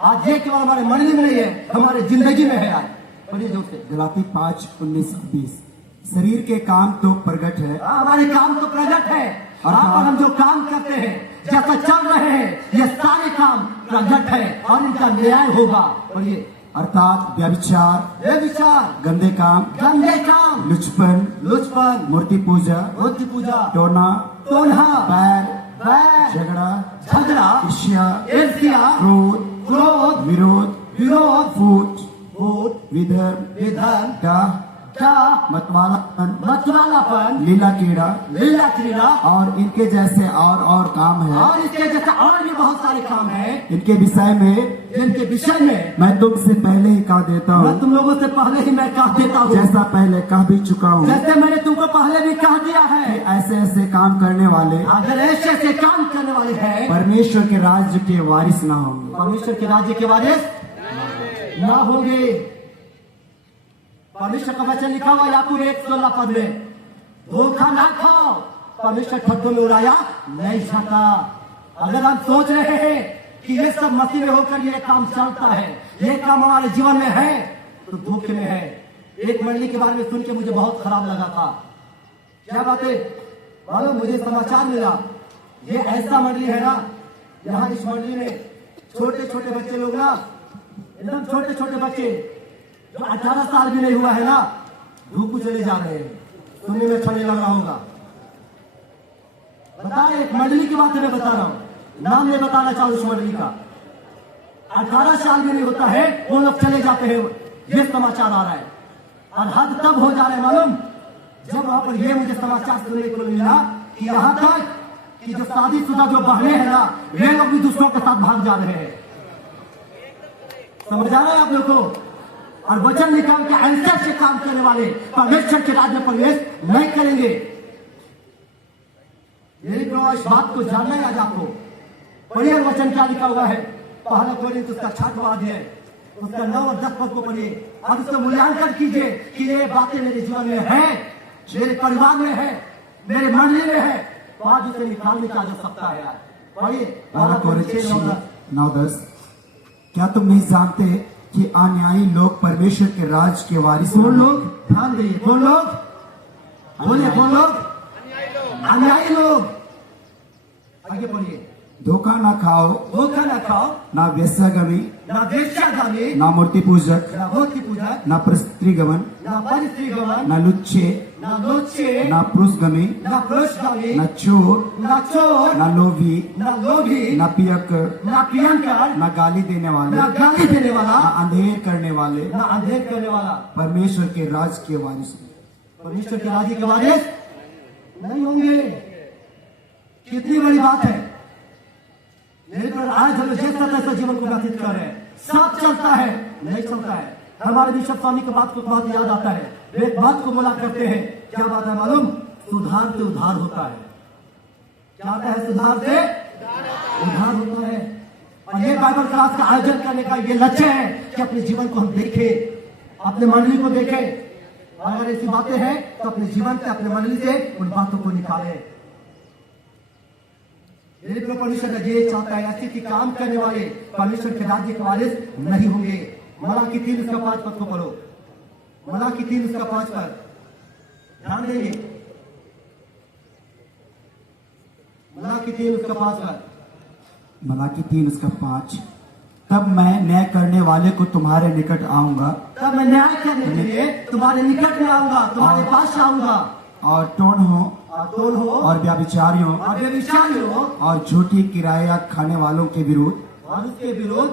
आज ये केवल हमारे मंडली में नहीं है, हमारे जिंदगी में है। आज पढ़िए जोर से। गलाती 5:19-20। शरीर के काम तो प्रगट है, हमारे काम तो प्रगट है, और हम जो काम करते हैं, जैसा चल रहे हैं, ये सारे काम प्रगट है और इनका न्याय होगा। पढ़िए। अर्थात व्यभिचार, व्यभिचार, गंदे काम, लुचपन, मूर्ति पूजा, टोना, बैर, झगड़ा, ईर्ष्या, क्रोध, विरोध, फूट, विधर्म, डाह, मतवालापन, लीला क्रीड़ा और इनके जैसे और काम है। और इसके जैसे और भी बहुत सारे काम हैं इनके विषय में मैं तुमसे पहले ही कह देता हूँ, मैं तुम लोगों से पहले ही मैं कह देता हूँ, जैसा पहले कह भी चुका हूँ, जैसे मैंने तुमको पहले भी कह दिया है, ऐसे काम करने वाले अगर ऐसे काम करने वाले हैं परमेश्वर के राज्य के वारिस ना होंगे। परमेश्वर के राज्य के वारिस ना होंगे। परमेश्वर का वचन लिखा हुआ याकूब 1:16 पद में, धोखा ना खाओ, परमेश्वर ठट्ठों में उड़ाया नहीं जाता। अगर हम सोच रहे हैं कि ये सब मसीह में होकर ये काम चलता है, ये काम हमारे जीवन में है, तो धोखे में है। एक मंडली के बारे में सुन के मुझे बहुत खराब लगा था। क्या बात है मालूम, मुझे समाचार मिला, ये ऐसा मंडली है ना, यहाँ इस मंडली में छोटे छोटे बच्चे लोग ना, एकदम छोटे बच्चे जो 18 साल भी नहीं हुआ है ना, धूप चले जा रहे हैं। सुनने में अच्छा नहीं लग रहा होगा। बता, एक मंडली की बात मैं बता रहा हूँ, नाम नहीं बताना चाहूँ उस मंडली का। 18 साल भी नहीं होता है, वो लोग चले जाते हैं। ये समाचार आ रहा है, और हद तब हो जा रहा है मालूम, जब वहां पर ये मुझे समाचार सुनने को मिला कि यहाँ तक कि जो शादीशुदा जो बहने हैं ना, वे लोग भी दूसरों के साथ भाग जा रहे हैं। समझ आ रहा है आप लोग को? और वचन निकाल के ऐसे काम करने वाले परमेश्वर के राज्य में प्रवेश नहीं करेंगे। मेरी प्रभु इस बात को जानना है आज आपको। पढ़िए वचन क्या लिखा हुआ है, पहला कोरिन्थ उसका 6वां अध्याय उसका 9 और 10 पद को पढ़िए, और उसका मूल्यांकन कीजिए कि ये बातें मेरे जीवन में है, मेरे परिवार में है, मेरे मंडली में है, तो आज उसे निकालने का जो सकता है। पढ़िए पहला कोरिन्थ 9:10। क्या तुम नहीं जानते कि अन्यायी लोग परमेश्वर के राज के वारिस? कौन लोग? ध्यान दिए, कौन लोग? बोलिए, कौन लोग? अन्यायी लोग। आगे पढ़िए। धोखा ना खाओ, ना वेश्यागामी, ना मूर्ति पूजक, ना परस्त्रीगमन, ना लुच्चे, ना पुरुषगामी, ना चोर, ना लोभी, ना पियक्कड़, ना गाली देने वाले, ना अंधेर करने वाले, परमेश्वर के राज के वारिस परमेश्वर के राज्य के वारिस नहीं होंगे। कितनी बड़ी बात है। लेकिन आज हम जैसा तैसा जीवन को व्यतीत कर रहे हैं, सब चलता है, नहीं चलता है। हमारे बिशप स्वामी की बात को बहुत याद आता है, वे एक बात को बोला करते हैं, क्या बात है मालूम? सुधार से उधार होता है। क्या होता है? सुधार से उधार होता है। और ये बाइबल क्लास का आयोजन करने का ये लक्ष्य है कि अपने जीवन को हम देखें, अपने मंडली को देखें, और अगर ऐसी बातें हैं तो अपने जीवन से, अपने मंडली से उन बातों को निकालें। परमेश्वर का ये चाहता है ऐसे कि काम करने वाले परमेश्वर के राज्य के वारिस नहीं होंगे। मलाकी 3 उसका 5 पद को पढ़ो। मलाकी 3 उसका 5 पद ध्यान देंगे। मलाकी 3 उसका 5 पद। मलाकी 3 उसका 5। तब मैं न्याय करने वाले को तुम्हारे निकट आऊंगा, तब मैं न्याय करने के लिए तुम्हारे निकट में आऊंगा, तुम्हारे पास आऊंगा, और टोन हो और व्यभिचारियों और झूठी किराया खाने वालों के विरुद्ध, और उसके विरोध,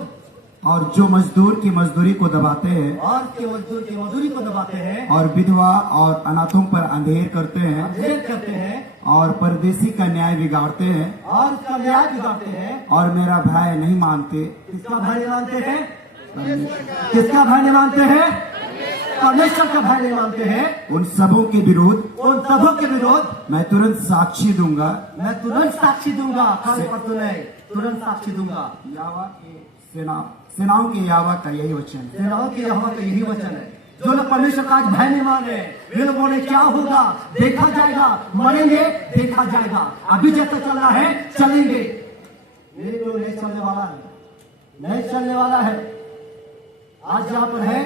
और जो मजदूर की मजदूरी को दबाते हैं, और के मजदूर की मजदूरी को दबाते हैं, और विधवा और अनाथों पर अंधेर करते हैं, और परदेशी का न्याय बिगाड़ते हैं, और उसका न्याय बिगाड़ते हैं, और मेरा भय नहीं मानते। किसका भय नहीं मानते हैं? किसका भय नहीं मानते हैं? परमेश्वर का भय नहीं मानते हैं। उन सबों के विरोध मैं तुरंत साक्षी दूंगा। तुरंत साक्षी दूंगा। यावा के सेनाओं के यावा का यही वचन है। सेनाओं के यहोवा का यही वचन है। जो लोग परमेश्वर का भय नहीं मान रहे, वे लोगों ने क्या होगा देखा जाएगा, मरेंगे देखा जाएगा। अभी जैसा चल रहा है चलेंगे, मेरे को नहीं चलने वाला है, नहीं चलने वाला है। आज जहाँ पर है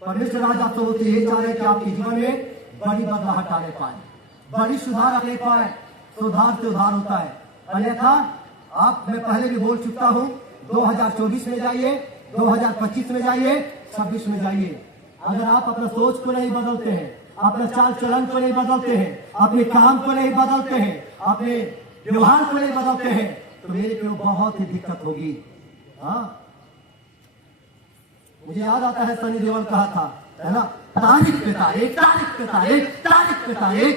परमेश्वर आज आपसे होते यही चाह रहे हैं कि आपके जीवन में बड़ी बदलाहट आने पाए, बड़ी सुधार आने पाए। सुधार से उधार होता है, अन्यथा आप, मैं पहले भी बोल चुका हूँ, 2024 में जाइए, 2025 में जाइए, 26 में जाइए। अगर आप अपना सोच को नहीं बदलते हैं, अपने चाल चलन को नहीं बदलते हैं, अपने काम को नहीं बदलते हैं, अपने व्यवहार को नहीं बदलते हैं, तो मेरे को बहुत ही दिक्कत होगी। हाँ, मुझे याद आता है सनी देओल कहा था, है ना, तारीख पे तारीख, तारीख पे तारीख, तारीख पे तारीख,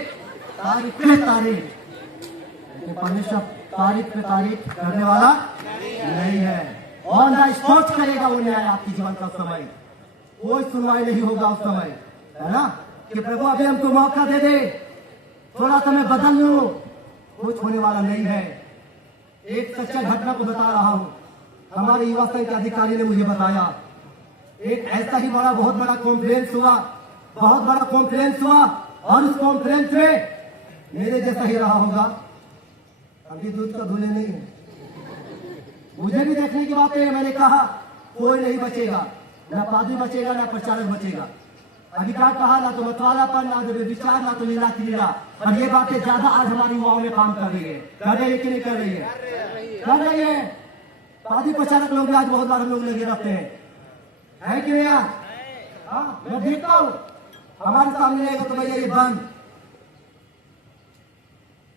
तारीख पे तारीख। लेकिन परमेश्वर तारीख पे तारीख करने वाला नहीं है। ऑन द स्पॉट करेगा वो न्याय आपके जीवन का समय, कोई सुनवाई नहीं होगा उस समय, है ना, कि प्रभु अभी हमको मौका दे दे, थोड़ा सा मैं बदल लूं, कुछ होने वाला नहीं है। एक सच्चा घटना को बता रहा हूं, हमारे युवा संघ के अधिकारी ने मुझे बताया, एक ऐसा ही बहुत बड़ा कॉन्फ्रेंस हुआ, बहुत बड़ा कॉन्फ्रेंस हुआ, और उस कॉन्फ्रेंस में मेरे जैसा ही रहा होगा। अभी दूध का धुले नहीं है, मुझे भी देखने की बात है। मैंने कहा कोई नहीं बचेगा, ना पादी बचेगा, ना प्रचारक बचेगा। अभी क्या कहा, ना तो मतवालापन, ना तो विचार, ना तो लीला क्रीड़ा। और ये बातें ज्यादा आज हमारी युवाओं में काम कर रही है, कर रही है कि नहीं कर रही है? कर रही है। पादी प्रचारक लोग भी आज बहुत बार हम लोग लगे रहते हैं, है कि भैया? हाँ, मैं देखता हूँ हमारे सामने रहेगा तो भैया ये बंद,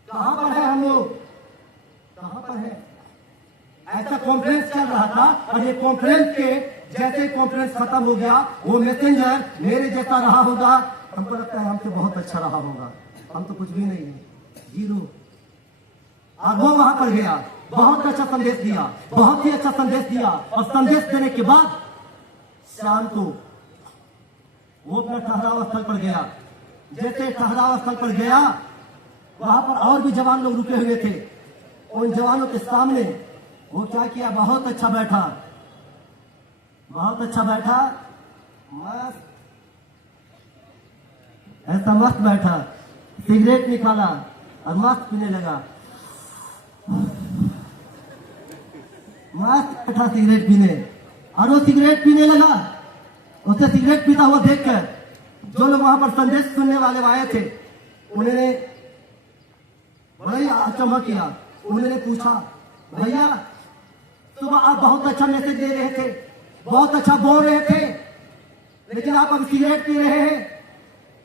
कहां पर है हम लोग, कहां पर है? ऐसा कॉन्फ्रेंस चल रहा था, और ये कॉन्फ्रेंस के जैसे कॉन्फ्रेंस खत्म हो गया, वो मैसेंजर मेरे जैसा रहा होगा, हमको लगता है हमसे बहुत अच्छा रहा होगा। हम तो कुछ भी नहीं है, जीरो। और वो वहां पर गया, बहुत अच्छा संदेश दिया, बहुत ही अच्छा संदेश दिया, और संदेश देने के बाद शाम को वो अपना ठहराव स्थल पर गया। जैसे ठहराव स्थल पर गया, वहां पर और भी जवान लोग रुके हुए थे। उन जवानों के सामने वो क्या किया, बहुत अच्छा बैठा, बहुत अच्छा बैठा, मस्त, ऐसा मस्त बैठा, सिगरेट निकाला और मस्त पीने लगा, मस्त बैठा सिगरेट पीने। और वो सिगरेट पीने लगा, उसे सिगरेट पीता हुआ देखकर जो लोग वहां पर संदेश सुनने वाले आए थे, उन्होंने बड़ा ही अचंभा किया। उन्होंने पूछा, भैया सुबह आप बहुत अच्छा मैसेज दे रहे थे, बहुत अच्छा बोल रहे थे, लेकिन आप अब सिगरेट पी रहे हैं,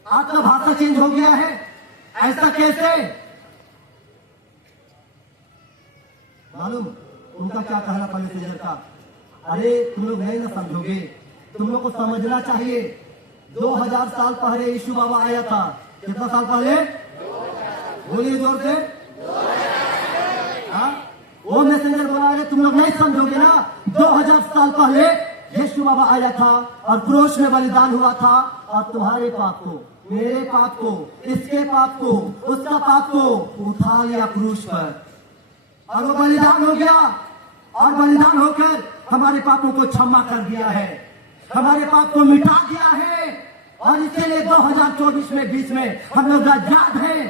आपका भाषा चेंज हो गया है, ऐसा कैसे? मालूम उनका क्या कहना था मैसेंजर का? अरे तुम लोग नहीं ना समझोगे, तुम लोग को समझना चाहिए। 2000 साल पहले यीशु बाबा आया था। कितना साल पहले? बोलिए जोर से। हाँ, वो मैसेंजर बोला, अरे तुम लोग नहीं समझोगे ना, 2000 साल पहले यीशु बाबा आया था और क्रूस में बलिदान हुआ था, और तुम्हारे पाप को, मेरे पाप को, इसके पाप को, उसका पाप को उठा लिया क्रूस पर, और वो बलिदान हो गया, और बलिदान होकर हमारे पापों को क्षमा कर दिया है, हमारे पाप को मिटा दिया है। और इसलिए 2024 में बीच में हम लोग आजाद हैं।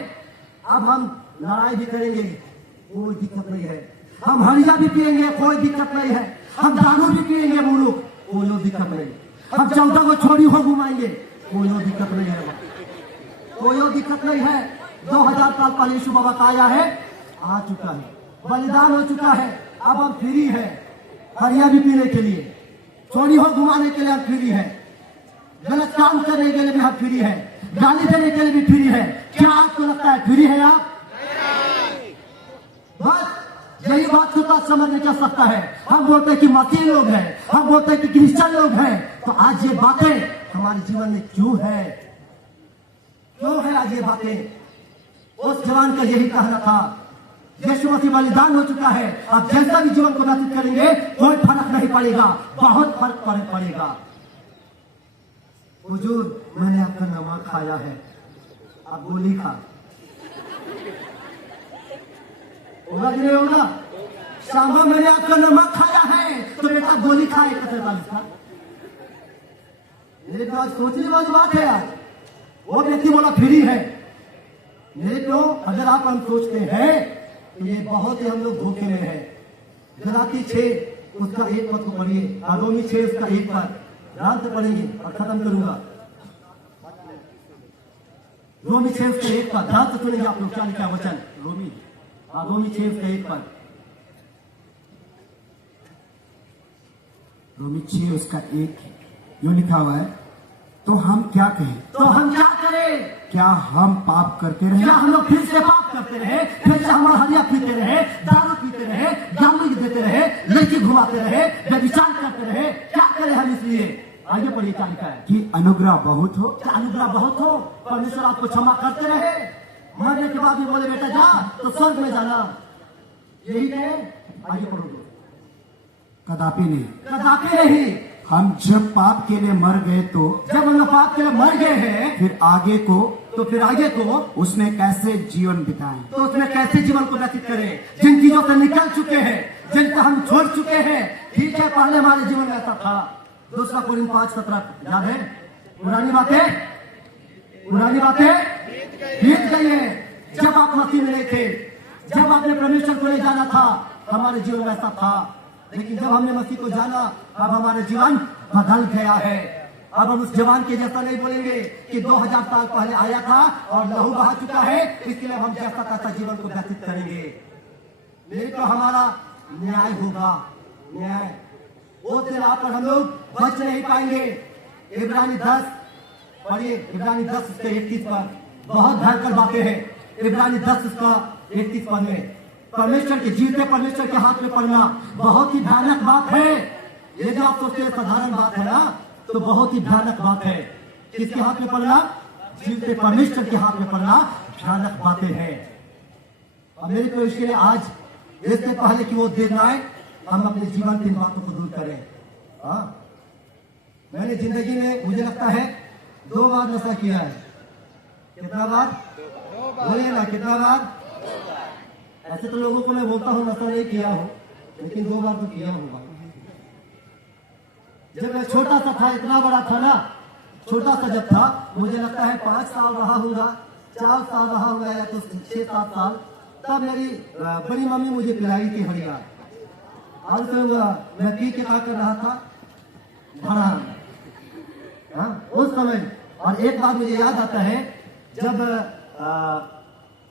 अब हम लड़ाई भी करेंगे, कोई दिक्कत नहीं है, हम हरिया भी पिएंगे, कोई दिक्कत नहीं है, हम दारू भी पिएंगे मुरुक, कोई दिक्कत नहीं, हम 14 को छोड़ी हो घुमाएंगे, कोई दिक्कत नहीं है, कोई दिक्कत नहीं है। 2000 साल पहले यीशु बाबा का आया है, आ चुका है, बलिदान हो चुका है, अब हम फ्री है, हरिया भी पीने के लिए, छोड़ी हो घुमाने के लिए हम फ्री है, गलत काम करने के लिए भी हम फ्री है, गाली देने के लिए भी फ्री है। क्या आपको लगता है फ्री है आप? बस यही बात को समझ में जा सकता है। हम बोलते हैं कि मसीही लोग हैं, हम बोलते हैं कि क्रिश्चियन लोग हैं, तो आज ये बातें हमारे जीवन में क्यों है, क्यों है आज ये बातें? उस जवान का यही कहना था, यीशु मसीह बलिदान हो चुका है, अब जैसा भी जीवन को व्यतीत करेंगे कोई फर्क नहीं पड़ेगा, बहुत फर्क पड़ेगा। हुजूर मैंने आपका नमक खाया है, आप गोली खा, होगा कि नहीं होगा? शामा मैंने आपका नमक खाया है, तो बेटा गोली खाए। मेरे तो आज सोचने वाली बात है। आज वो व्यक्ति बोला फ्री है, मेरे को अगर आप हम सोचते हैं तो ये बहुत ही हम लोग धोखे में है। गलाती 6 उसका 1 पद को पढ़िए, रोमी 6 उसका 1 पद, ध्यान से पढ़ेंगे और खत्म करूंगा। रोमी 6:1 पर ध्यान से सुनेंगे आप लोग क्या लिखा है वचन। रोमी 6:1 पर। रोमी 6 उसका 1 यूं लिखा हुआ है, तो हम क्या कहें? तो हम क्या करें? क्या हम पाप करते रहे? क्या हम लोग फिर से पाप करते रहे, फिर से हमारा हरिया पीते रहे, दारू पीते रहे, गाली देते रहे, लड़की घुमाते रहे, व्यभिचार करते रहे? क्या करें हम इसलिए? आगे पढ़िए क्या लिखा है। कि अनुग्रह बहुत हो। क्या अनुग्रह बहुत हो, परमेश्वर आपको क्षमा करते रहे, मरने के बाद भी बोले बेटा जा तो स्वर्ग में जाना, यही कहे? आगे पढ़ो। कदापि नहीं, कदापि नहीं। हम जब पाप के लिए मर गए तो जब हम लोग पाप के लिए मर गए हैं फिर आगे को उसने कैसे जीवन बिताए? तो उसमें कैसे जीवन को व्यतीत करें? जिन चीजों से निकल चुके हैं, जिनको हम छोड़ चुके हैं। ठीक है, पहले हमारे जीवन में ऐसा था। 2 कोरिन्थ 5:17 याद है? पुरानी बातें बीत गई है। जब आप मसीह में नहीं थे, जब आपने परमेश्वर को नहीं जाना था, हमारे जीवन में ऐसा था। लेकिन जब हमने मसीह को जाना, अब हमारा जीवन बदल गया है। अब हम उस जवान के जैसा नहीं बोलेंगे कि 2000 साल पहले आया था और लहू बहा चुका है, इसलिए हम जैसा तैसा जीवन को व्यतीत करेंगे। नहीं तो हमारा न्याय होगा। न्याय वो दिन आप पर हम लोग बच नहीं पाएंगे। इब्रानी 10 पढ़िए, इब्रानी 10:31 पर बहुत भयंकर बातें हैं। इब्रानी 10:31 पद में परमेश्वर के जीते परमेश्वर के हाथ में पड़ना बहुत ही भयानक बात है। ये जो आप सोचते हैं साधारण बात है ना, तो बहुत ही भयानक बात है। किसके हाथ में पड़ना? जीते परमेश्वर के हाथ में पड़ना भयानक बातें हैं। और मेरे को इसके लिए आज, इससे पहले कि वो दिन आए, हम अपने जीवन की इन बातों को दूर करें। मैंने जिंदगी में मुझे लगता है 2 बार नशा किया है। कितना बार? बोलिए ना, कितना बार? ऐसे तो लोगों को मैं बोलता हूँ नशा नहीं किया हूँ, लेकिन 2 बार तो किया होगा। जब मैं छोटा सा था, इतना बड़ा था ना, छोटा सा जब था, मुझे लगता है 5 साल रहा होगा, 4 साल रहा होगा या तो 6-7 साल। तब मेरी बड़ी मम्मी मुझे पिलाई थी हरिया, और तो मैं पी के क्या कर रहा था, भरा उस समय। और एक बार मुझे याद आता है, जब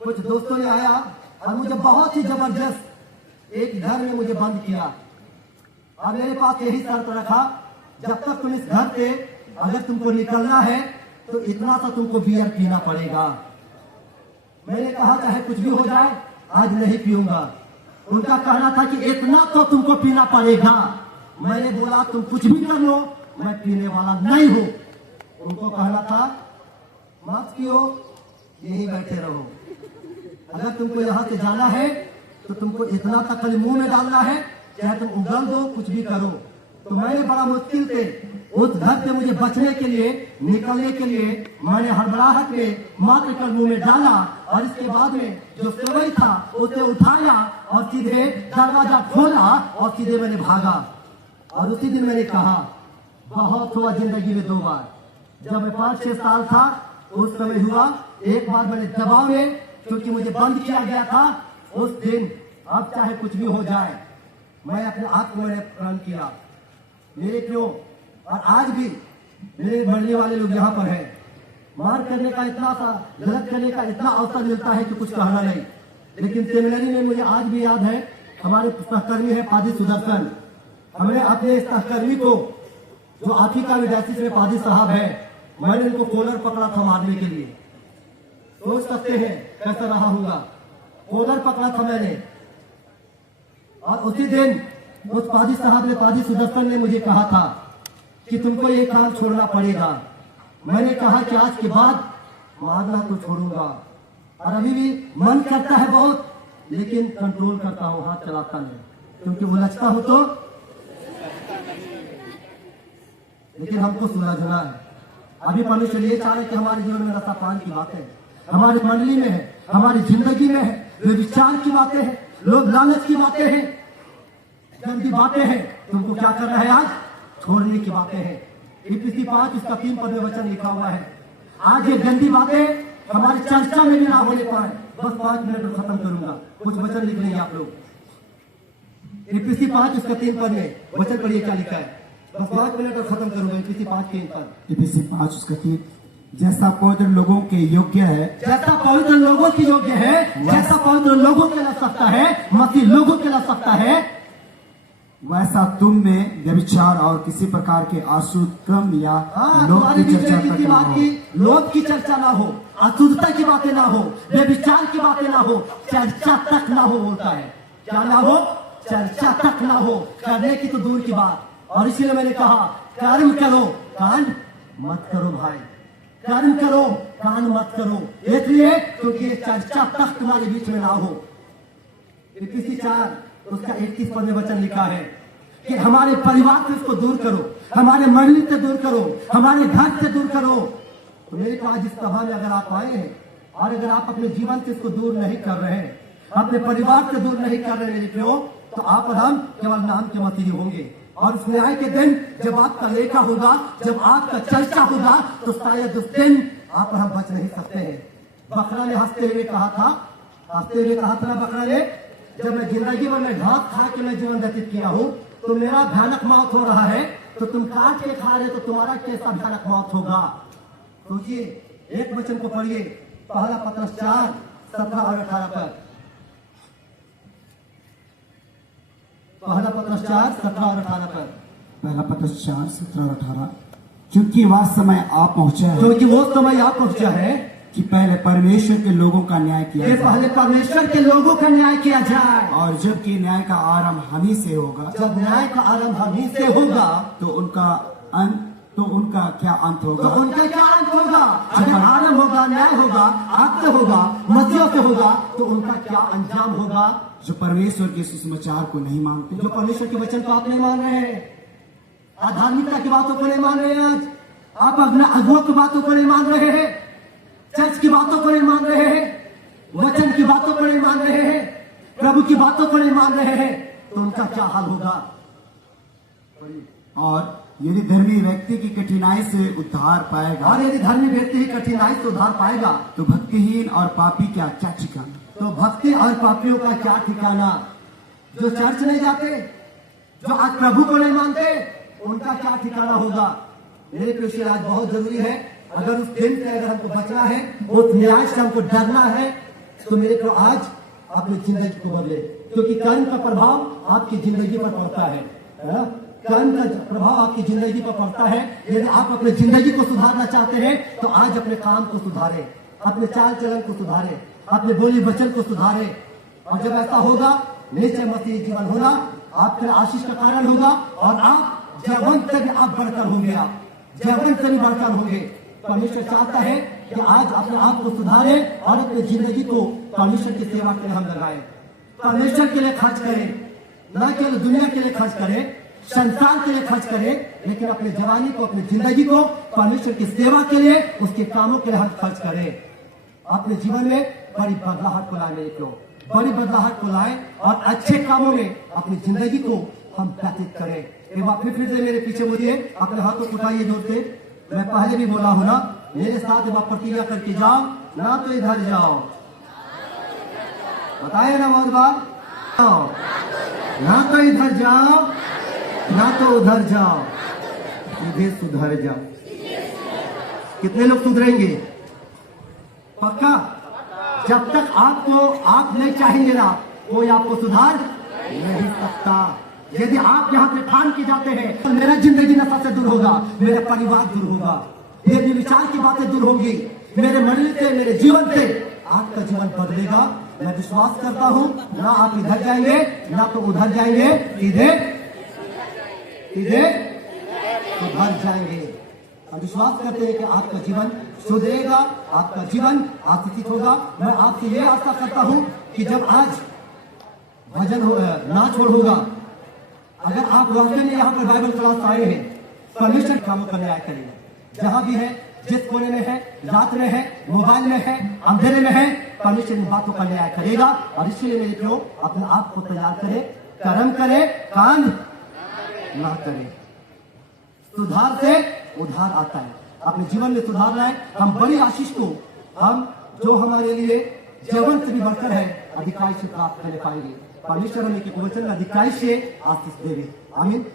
कुछ दोस्तों ने आया और मुझे बहुत ही जबरदस्त एक घर में मुझे बंद किया, और मेरे पास यही शर्त रखा, जब तक तुम इस घर से अगर तुमको निकलना है तो इतना सा तुमको बियर पीना पड़ेगा। मैंने कहा चाहे कुछ भी हो जाए, आज नहीं पीऊंगा। उनका कहना था कि इतना तो तुमको पीना पड़ेगा। मैंने बोला तुम कुछ भी कर लो, मैं पीने वाला नहीं हूं। उनको कहना था मत पियो, यही बैठे रहो। अगर तुमको यहाँ से जाना है तो तुमको इतना तक खाली मुंह में डालना है, चाहे तुम उगल दो, कुछ भी करो। तो मैंने बड़ा मुश्किल से उस घर से मुझे बचने के लिए, निकलने के लिए, मैंने हड़बड़ाहट में मात्र कर मुंह में डाला, और इसके बाद में जो सेवई था उसे उठाया और सीधे दरवाजा खोला और सीधे मैंने भागा। और उसी दिन मैंने कहा बहुत हुआ जिंदगी में 2 बार। जब मैं 5-6 साल था उस समय हुआ, एक बार मैंने दबाव में, क्योंकि मुझे बंद किया गया था उस दिन, अब चाहे कुछ भी हो जाए, मैं अपने आप को मैंने प्रण किया। मेरे क्यों, और आज भी मेरे मरने वाले लोग यहाँ पर हैं। मार करने का इतना सा, गलत करने का इतना अवसर मिलता है कि कुछ कहना नहीं। लेकिन सेमिनरी में मुझे आज भी याद है, हमारे सहकर्मी है पादी सुदर्शन, हमने अपने सहकर्मी को, जो आफ्रिका में डायसिस में पादी साहब है, मैंने उनको कॉलर पकड़ा था मारने के लिए। सोच सकते हैं कैसा रहा होगा। कॉलर पकड़ा था मैंने, और उसी दिन उस पादी साहब ने, पादी सुदर्शन ने मुझे कहा था कि तुमको ये काम छोड़ना पड़ेगा। मैंने कहा कि आज के बाद मारना तो छोड़ूंगा, और अभी भी मन करता है बहुत, लेकिन कंट्रोल करता हूँ, हाथ चलाता नहीं, क्योंकि उलझता हूं तो। लेकिन हमको सुलझना है। अभी परमेश्वर ये चाह रहे कि हमारे जीवन में नशा पान की बातें हमारी मंडली में है, हमारी जिंदगी में है, व्यभिचार की बातें हैं, लोग लालच की बातें हैं, गंदी बातें हैं। तुमको क्या करना है आज? छोड़ने की बातें हैं। इफिसी 5 उसका 3 पद में वचन लिखा हुआ है। आज ये गंदी बातें हमारी चर्चा में भी ना होने पाए। बस 5 मिनट में खत्म करूंगा, कुछ वचन लिख लेंगे आप लोग। इफिसी 5 उसका 3 पद में वचन पढ़िए क्या लिखा है। बस 5 मिनट और खत्म करूंगा किसी 5 पर। इफिसी 5 उसका 3, जैसा पवित्र लोगों के योग्य है, जैसा पवित्र लोगों की योग्य है, जैसा पवित्र लोगों के लग सकता है, मसीह लोगों के लग सकता है, वैसा तुम में व्यभिचार और किसी प्रकार के अशुद्ध क्रम या लोभ तुम्हारे की बीच चर्चा में किसी तक न बात हो। की लोभ की चर्चा ना हो, अशुद्धता की बातें ना हो, व्यभिचार की बातें ना हो, चर्चा तक ना हो बोलता है। क्या ना हो? चर्चा तक ना हो, करने की तो दूर की बात। और इसीलिए मैंने कहा कर्म करो, कांड मत करो भाई, कर्म करो, कांड मत करो, इसलिए क्योंकि ये चर्चा तक तुम्हारे बीच में ना हो। इफिसी 4 उसका 21 पद में वचन लिखा है कि हमारे परिवार से इसको दूर करो, हमारे मंडली से दूर करो, हमारे घर से दूर करो। तो मेरे को आज इस सभा में अगर आप आए हैं और अगर आप अपने जीवन से इसको दूर नहीं कर रहे हैं, अपने परिवार से दूर नहीं कर रहे मेरे प्रियो, तो आप और हम केवल नाम के मसीही होंगे। और उस न्याय के दिन जब आपका लेखा होगा, जब आपका चर्चा होगा, तो शायद उस दिन आप और हम बच नहीं सकते हैं। बकरा ने हंसते हुए कहा था ना बकरा ने, जब मैं जिंदगी भर में घास खा के मैं जीवन व्यतीत किया हूँ, तो मेरा भयानक मौत हो रहा है, तो तुम काट के खा रहे तो तुम्हारा कैसा भयानक मौत होगा। सोचिए, एक वचन को पढ़िए, पहला पत्रस 4 17 और 18 पर। पहला पत्रस 4 17 और 18 पर। पहला पत्रस 4 17 और 18, क्योंकि वह समय आ पहुंचा है, क्योंकि वो समय आ पहुंचा है कि पहले परमेश्वर के लोगों का न्याय किया कि जाए, पहले परमेश्वर के लोगों का न्याय किया जाए। और जबकि न्याय का आरंभ हम ही से होगा, जब न्याय का आरंभ हम ही से होगा, तो उनका क्या अंत तो होगा। उनका क्या अंत होगा? जब आरंभ होगा, न्याय होगा, अंत होगा, मसीह से होगा, तो उनका क्या अंजाम होगा? जो परमेश्वर के सुसमाचार को नहीं मानते, जो परमेश्वर के वचन को आप नहीं मान रहे हैं, आध्यात्मिकता की बातों को नहीं मान रहे हैं, आज आप अपने अगुओं की बातों को नहीं मान रहे हैं, चर्च की बातों को नहीं मान रहे हैं, वचन की बातों को नहीं मान रहे हैं, प्रभु की बातों को नहीं मान रहे हैं, तो उनका क्या हाल होगा? और यदि धर्मी व्यक्ति की कठिनाई से उद्धार पाएगा, और यदि धर्मी व्यक्ति ही कठिनाई से उद्धार पाएगा, तो भक्तिहीन और पापी क्या क्या ठिकाना। तो भक्ति और पापियों का क्या ठिकाना? जो चर्च नहीं जाते, जो आज प्रभु को नहीं मानते, उनका क्या ठिकाना होगा? मेरे प्रिय, आज बहुत जरूरी है, अगर उस दिन से अगर हमको बचना है, उस न्याय से हमको डरना है, तो मेरे को आज अपनी जिंदगी को बदले, क्योंकि कर्म का प्रभाव आपकी जिंदगी पर पड़ता है ना? कर्म का प्रभाव आपकी जिंदगी पर पड़ता है। यदि आप अपनी जिंदगी को सुधारना चाहते हैं, तो आज अपने काम को सुधारें, अपने चाल चलन को सुधारें, अपने बोली वचन को सुधारें। और जब ऐसा होगा, निश्चय मसीह जीवन होना आपके आशीष का कारण होगा, और आप जयवंत से भी आप बढ़कर होंगे, आप जयवंत से भी बढ़कर होंगे। परमेश्वर चाहता है कि आज अपने आप को सुधारें और अपनी जिंदगी को परमेश्वर की सेवा के लिए हम लगाएं, परमेश्वर के लिए खर्च करें, न केवल दुनिया के लिए खर्च करें, संसार के लिए खर्च करें, लेकिन अपनी जवानी को, अपनी जिंदगी को परमेश्वर की सेवा के लिए, उसके कामों के लिए हम खर्च करें। अपने जीवन में बड़ी बदलाहट को लाने को, बड़ी बदलाहट को लाएं और अच्छे कामों में अपनी जिंदगी को हम व्यतीत करें। एक बार फिर से मेरे पीछे बोलिए, अपने हाथों को उठाइए जोर से। मैं पहले भी बोला हूं ना, मेरे साथ एक बार प्रतिज्ञा करके जाओ, ना तो इधर जाओ, बताए ना बहुत बार, ना तो इधर जाओ, ना तो उधर जाओ, सीधे सुधर जाओ। कितने लोग सुधरेंगे? पक्का? जब तक आपको आप नहीं चाहेंगे ना, कोई आपको सुधार नहीं सकता। यदि आप यहाँ से ठान के जाते हैं, तो मेरा जिंदगी नशा से दूर होगा, मेरा परिवार दूर होगा, मेरे विचार की बातें दूर होंगी, मेरे मंडली से, मेरे जीवन से आपका जीवन बदलेगा। मैं विश्वास करता हूँ, ना आप इधर जाएंगे, ना तो उधर जाएंगे, सीधे सुधर जाएंगे। हम विश्वास करते हैं कि आपका जीवन सुधरेगा, आपका जीवन आशीषित होगा। मैं आपसे ये आशा करता हूं कि जब आज भजन हो, नाच होगा, अगर आप वाकई में यहाँ पर बाइबल क्लास आए हैं, परमेश्वर कामों का न्याय करेंगे। जहां भी है, जिस कोने में है, रात में है, मोबाइल में है, अंधेरे में है, परमेश्वर इन बातों का न्याय करेगा। और इसलिए मेरे प्रियो, अपने आप को तैयार करें, कर्म करें, कांड ना करें। सुधार से उधार आता है। अपने जीवन में सुधार लाए, हम बड़ी आशीष को, हम जो हमारे लिए जीवन से भी बढ़कर है, अधिकाई से प्राप्त कर पाएंगे। परमेश्वर हमें के वचन अधिकाई से आशीष देवे। आमीन।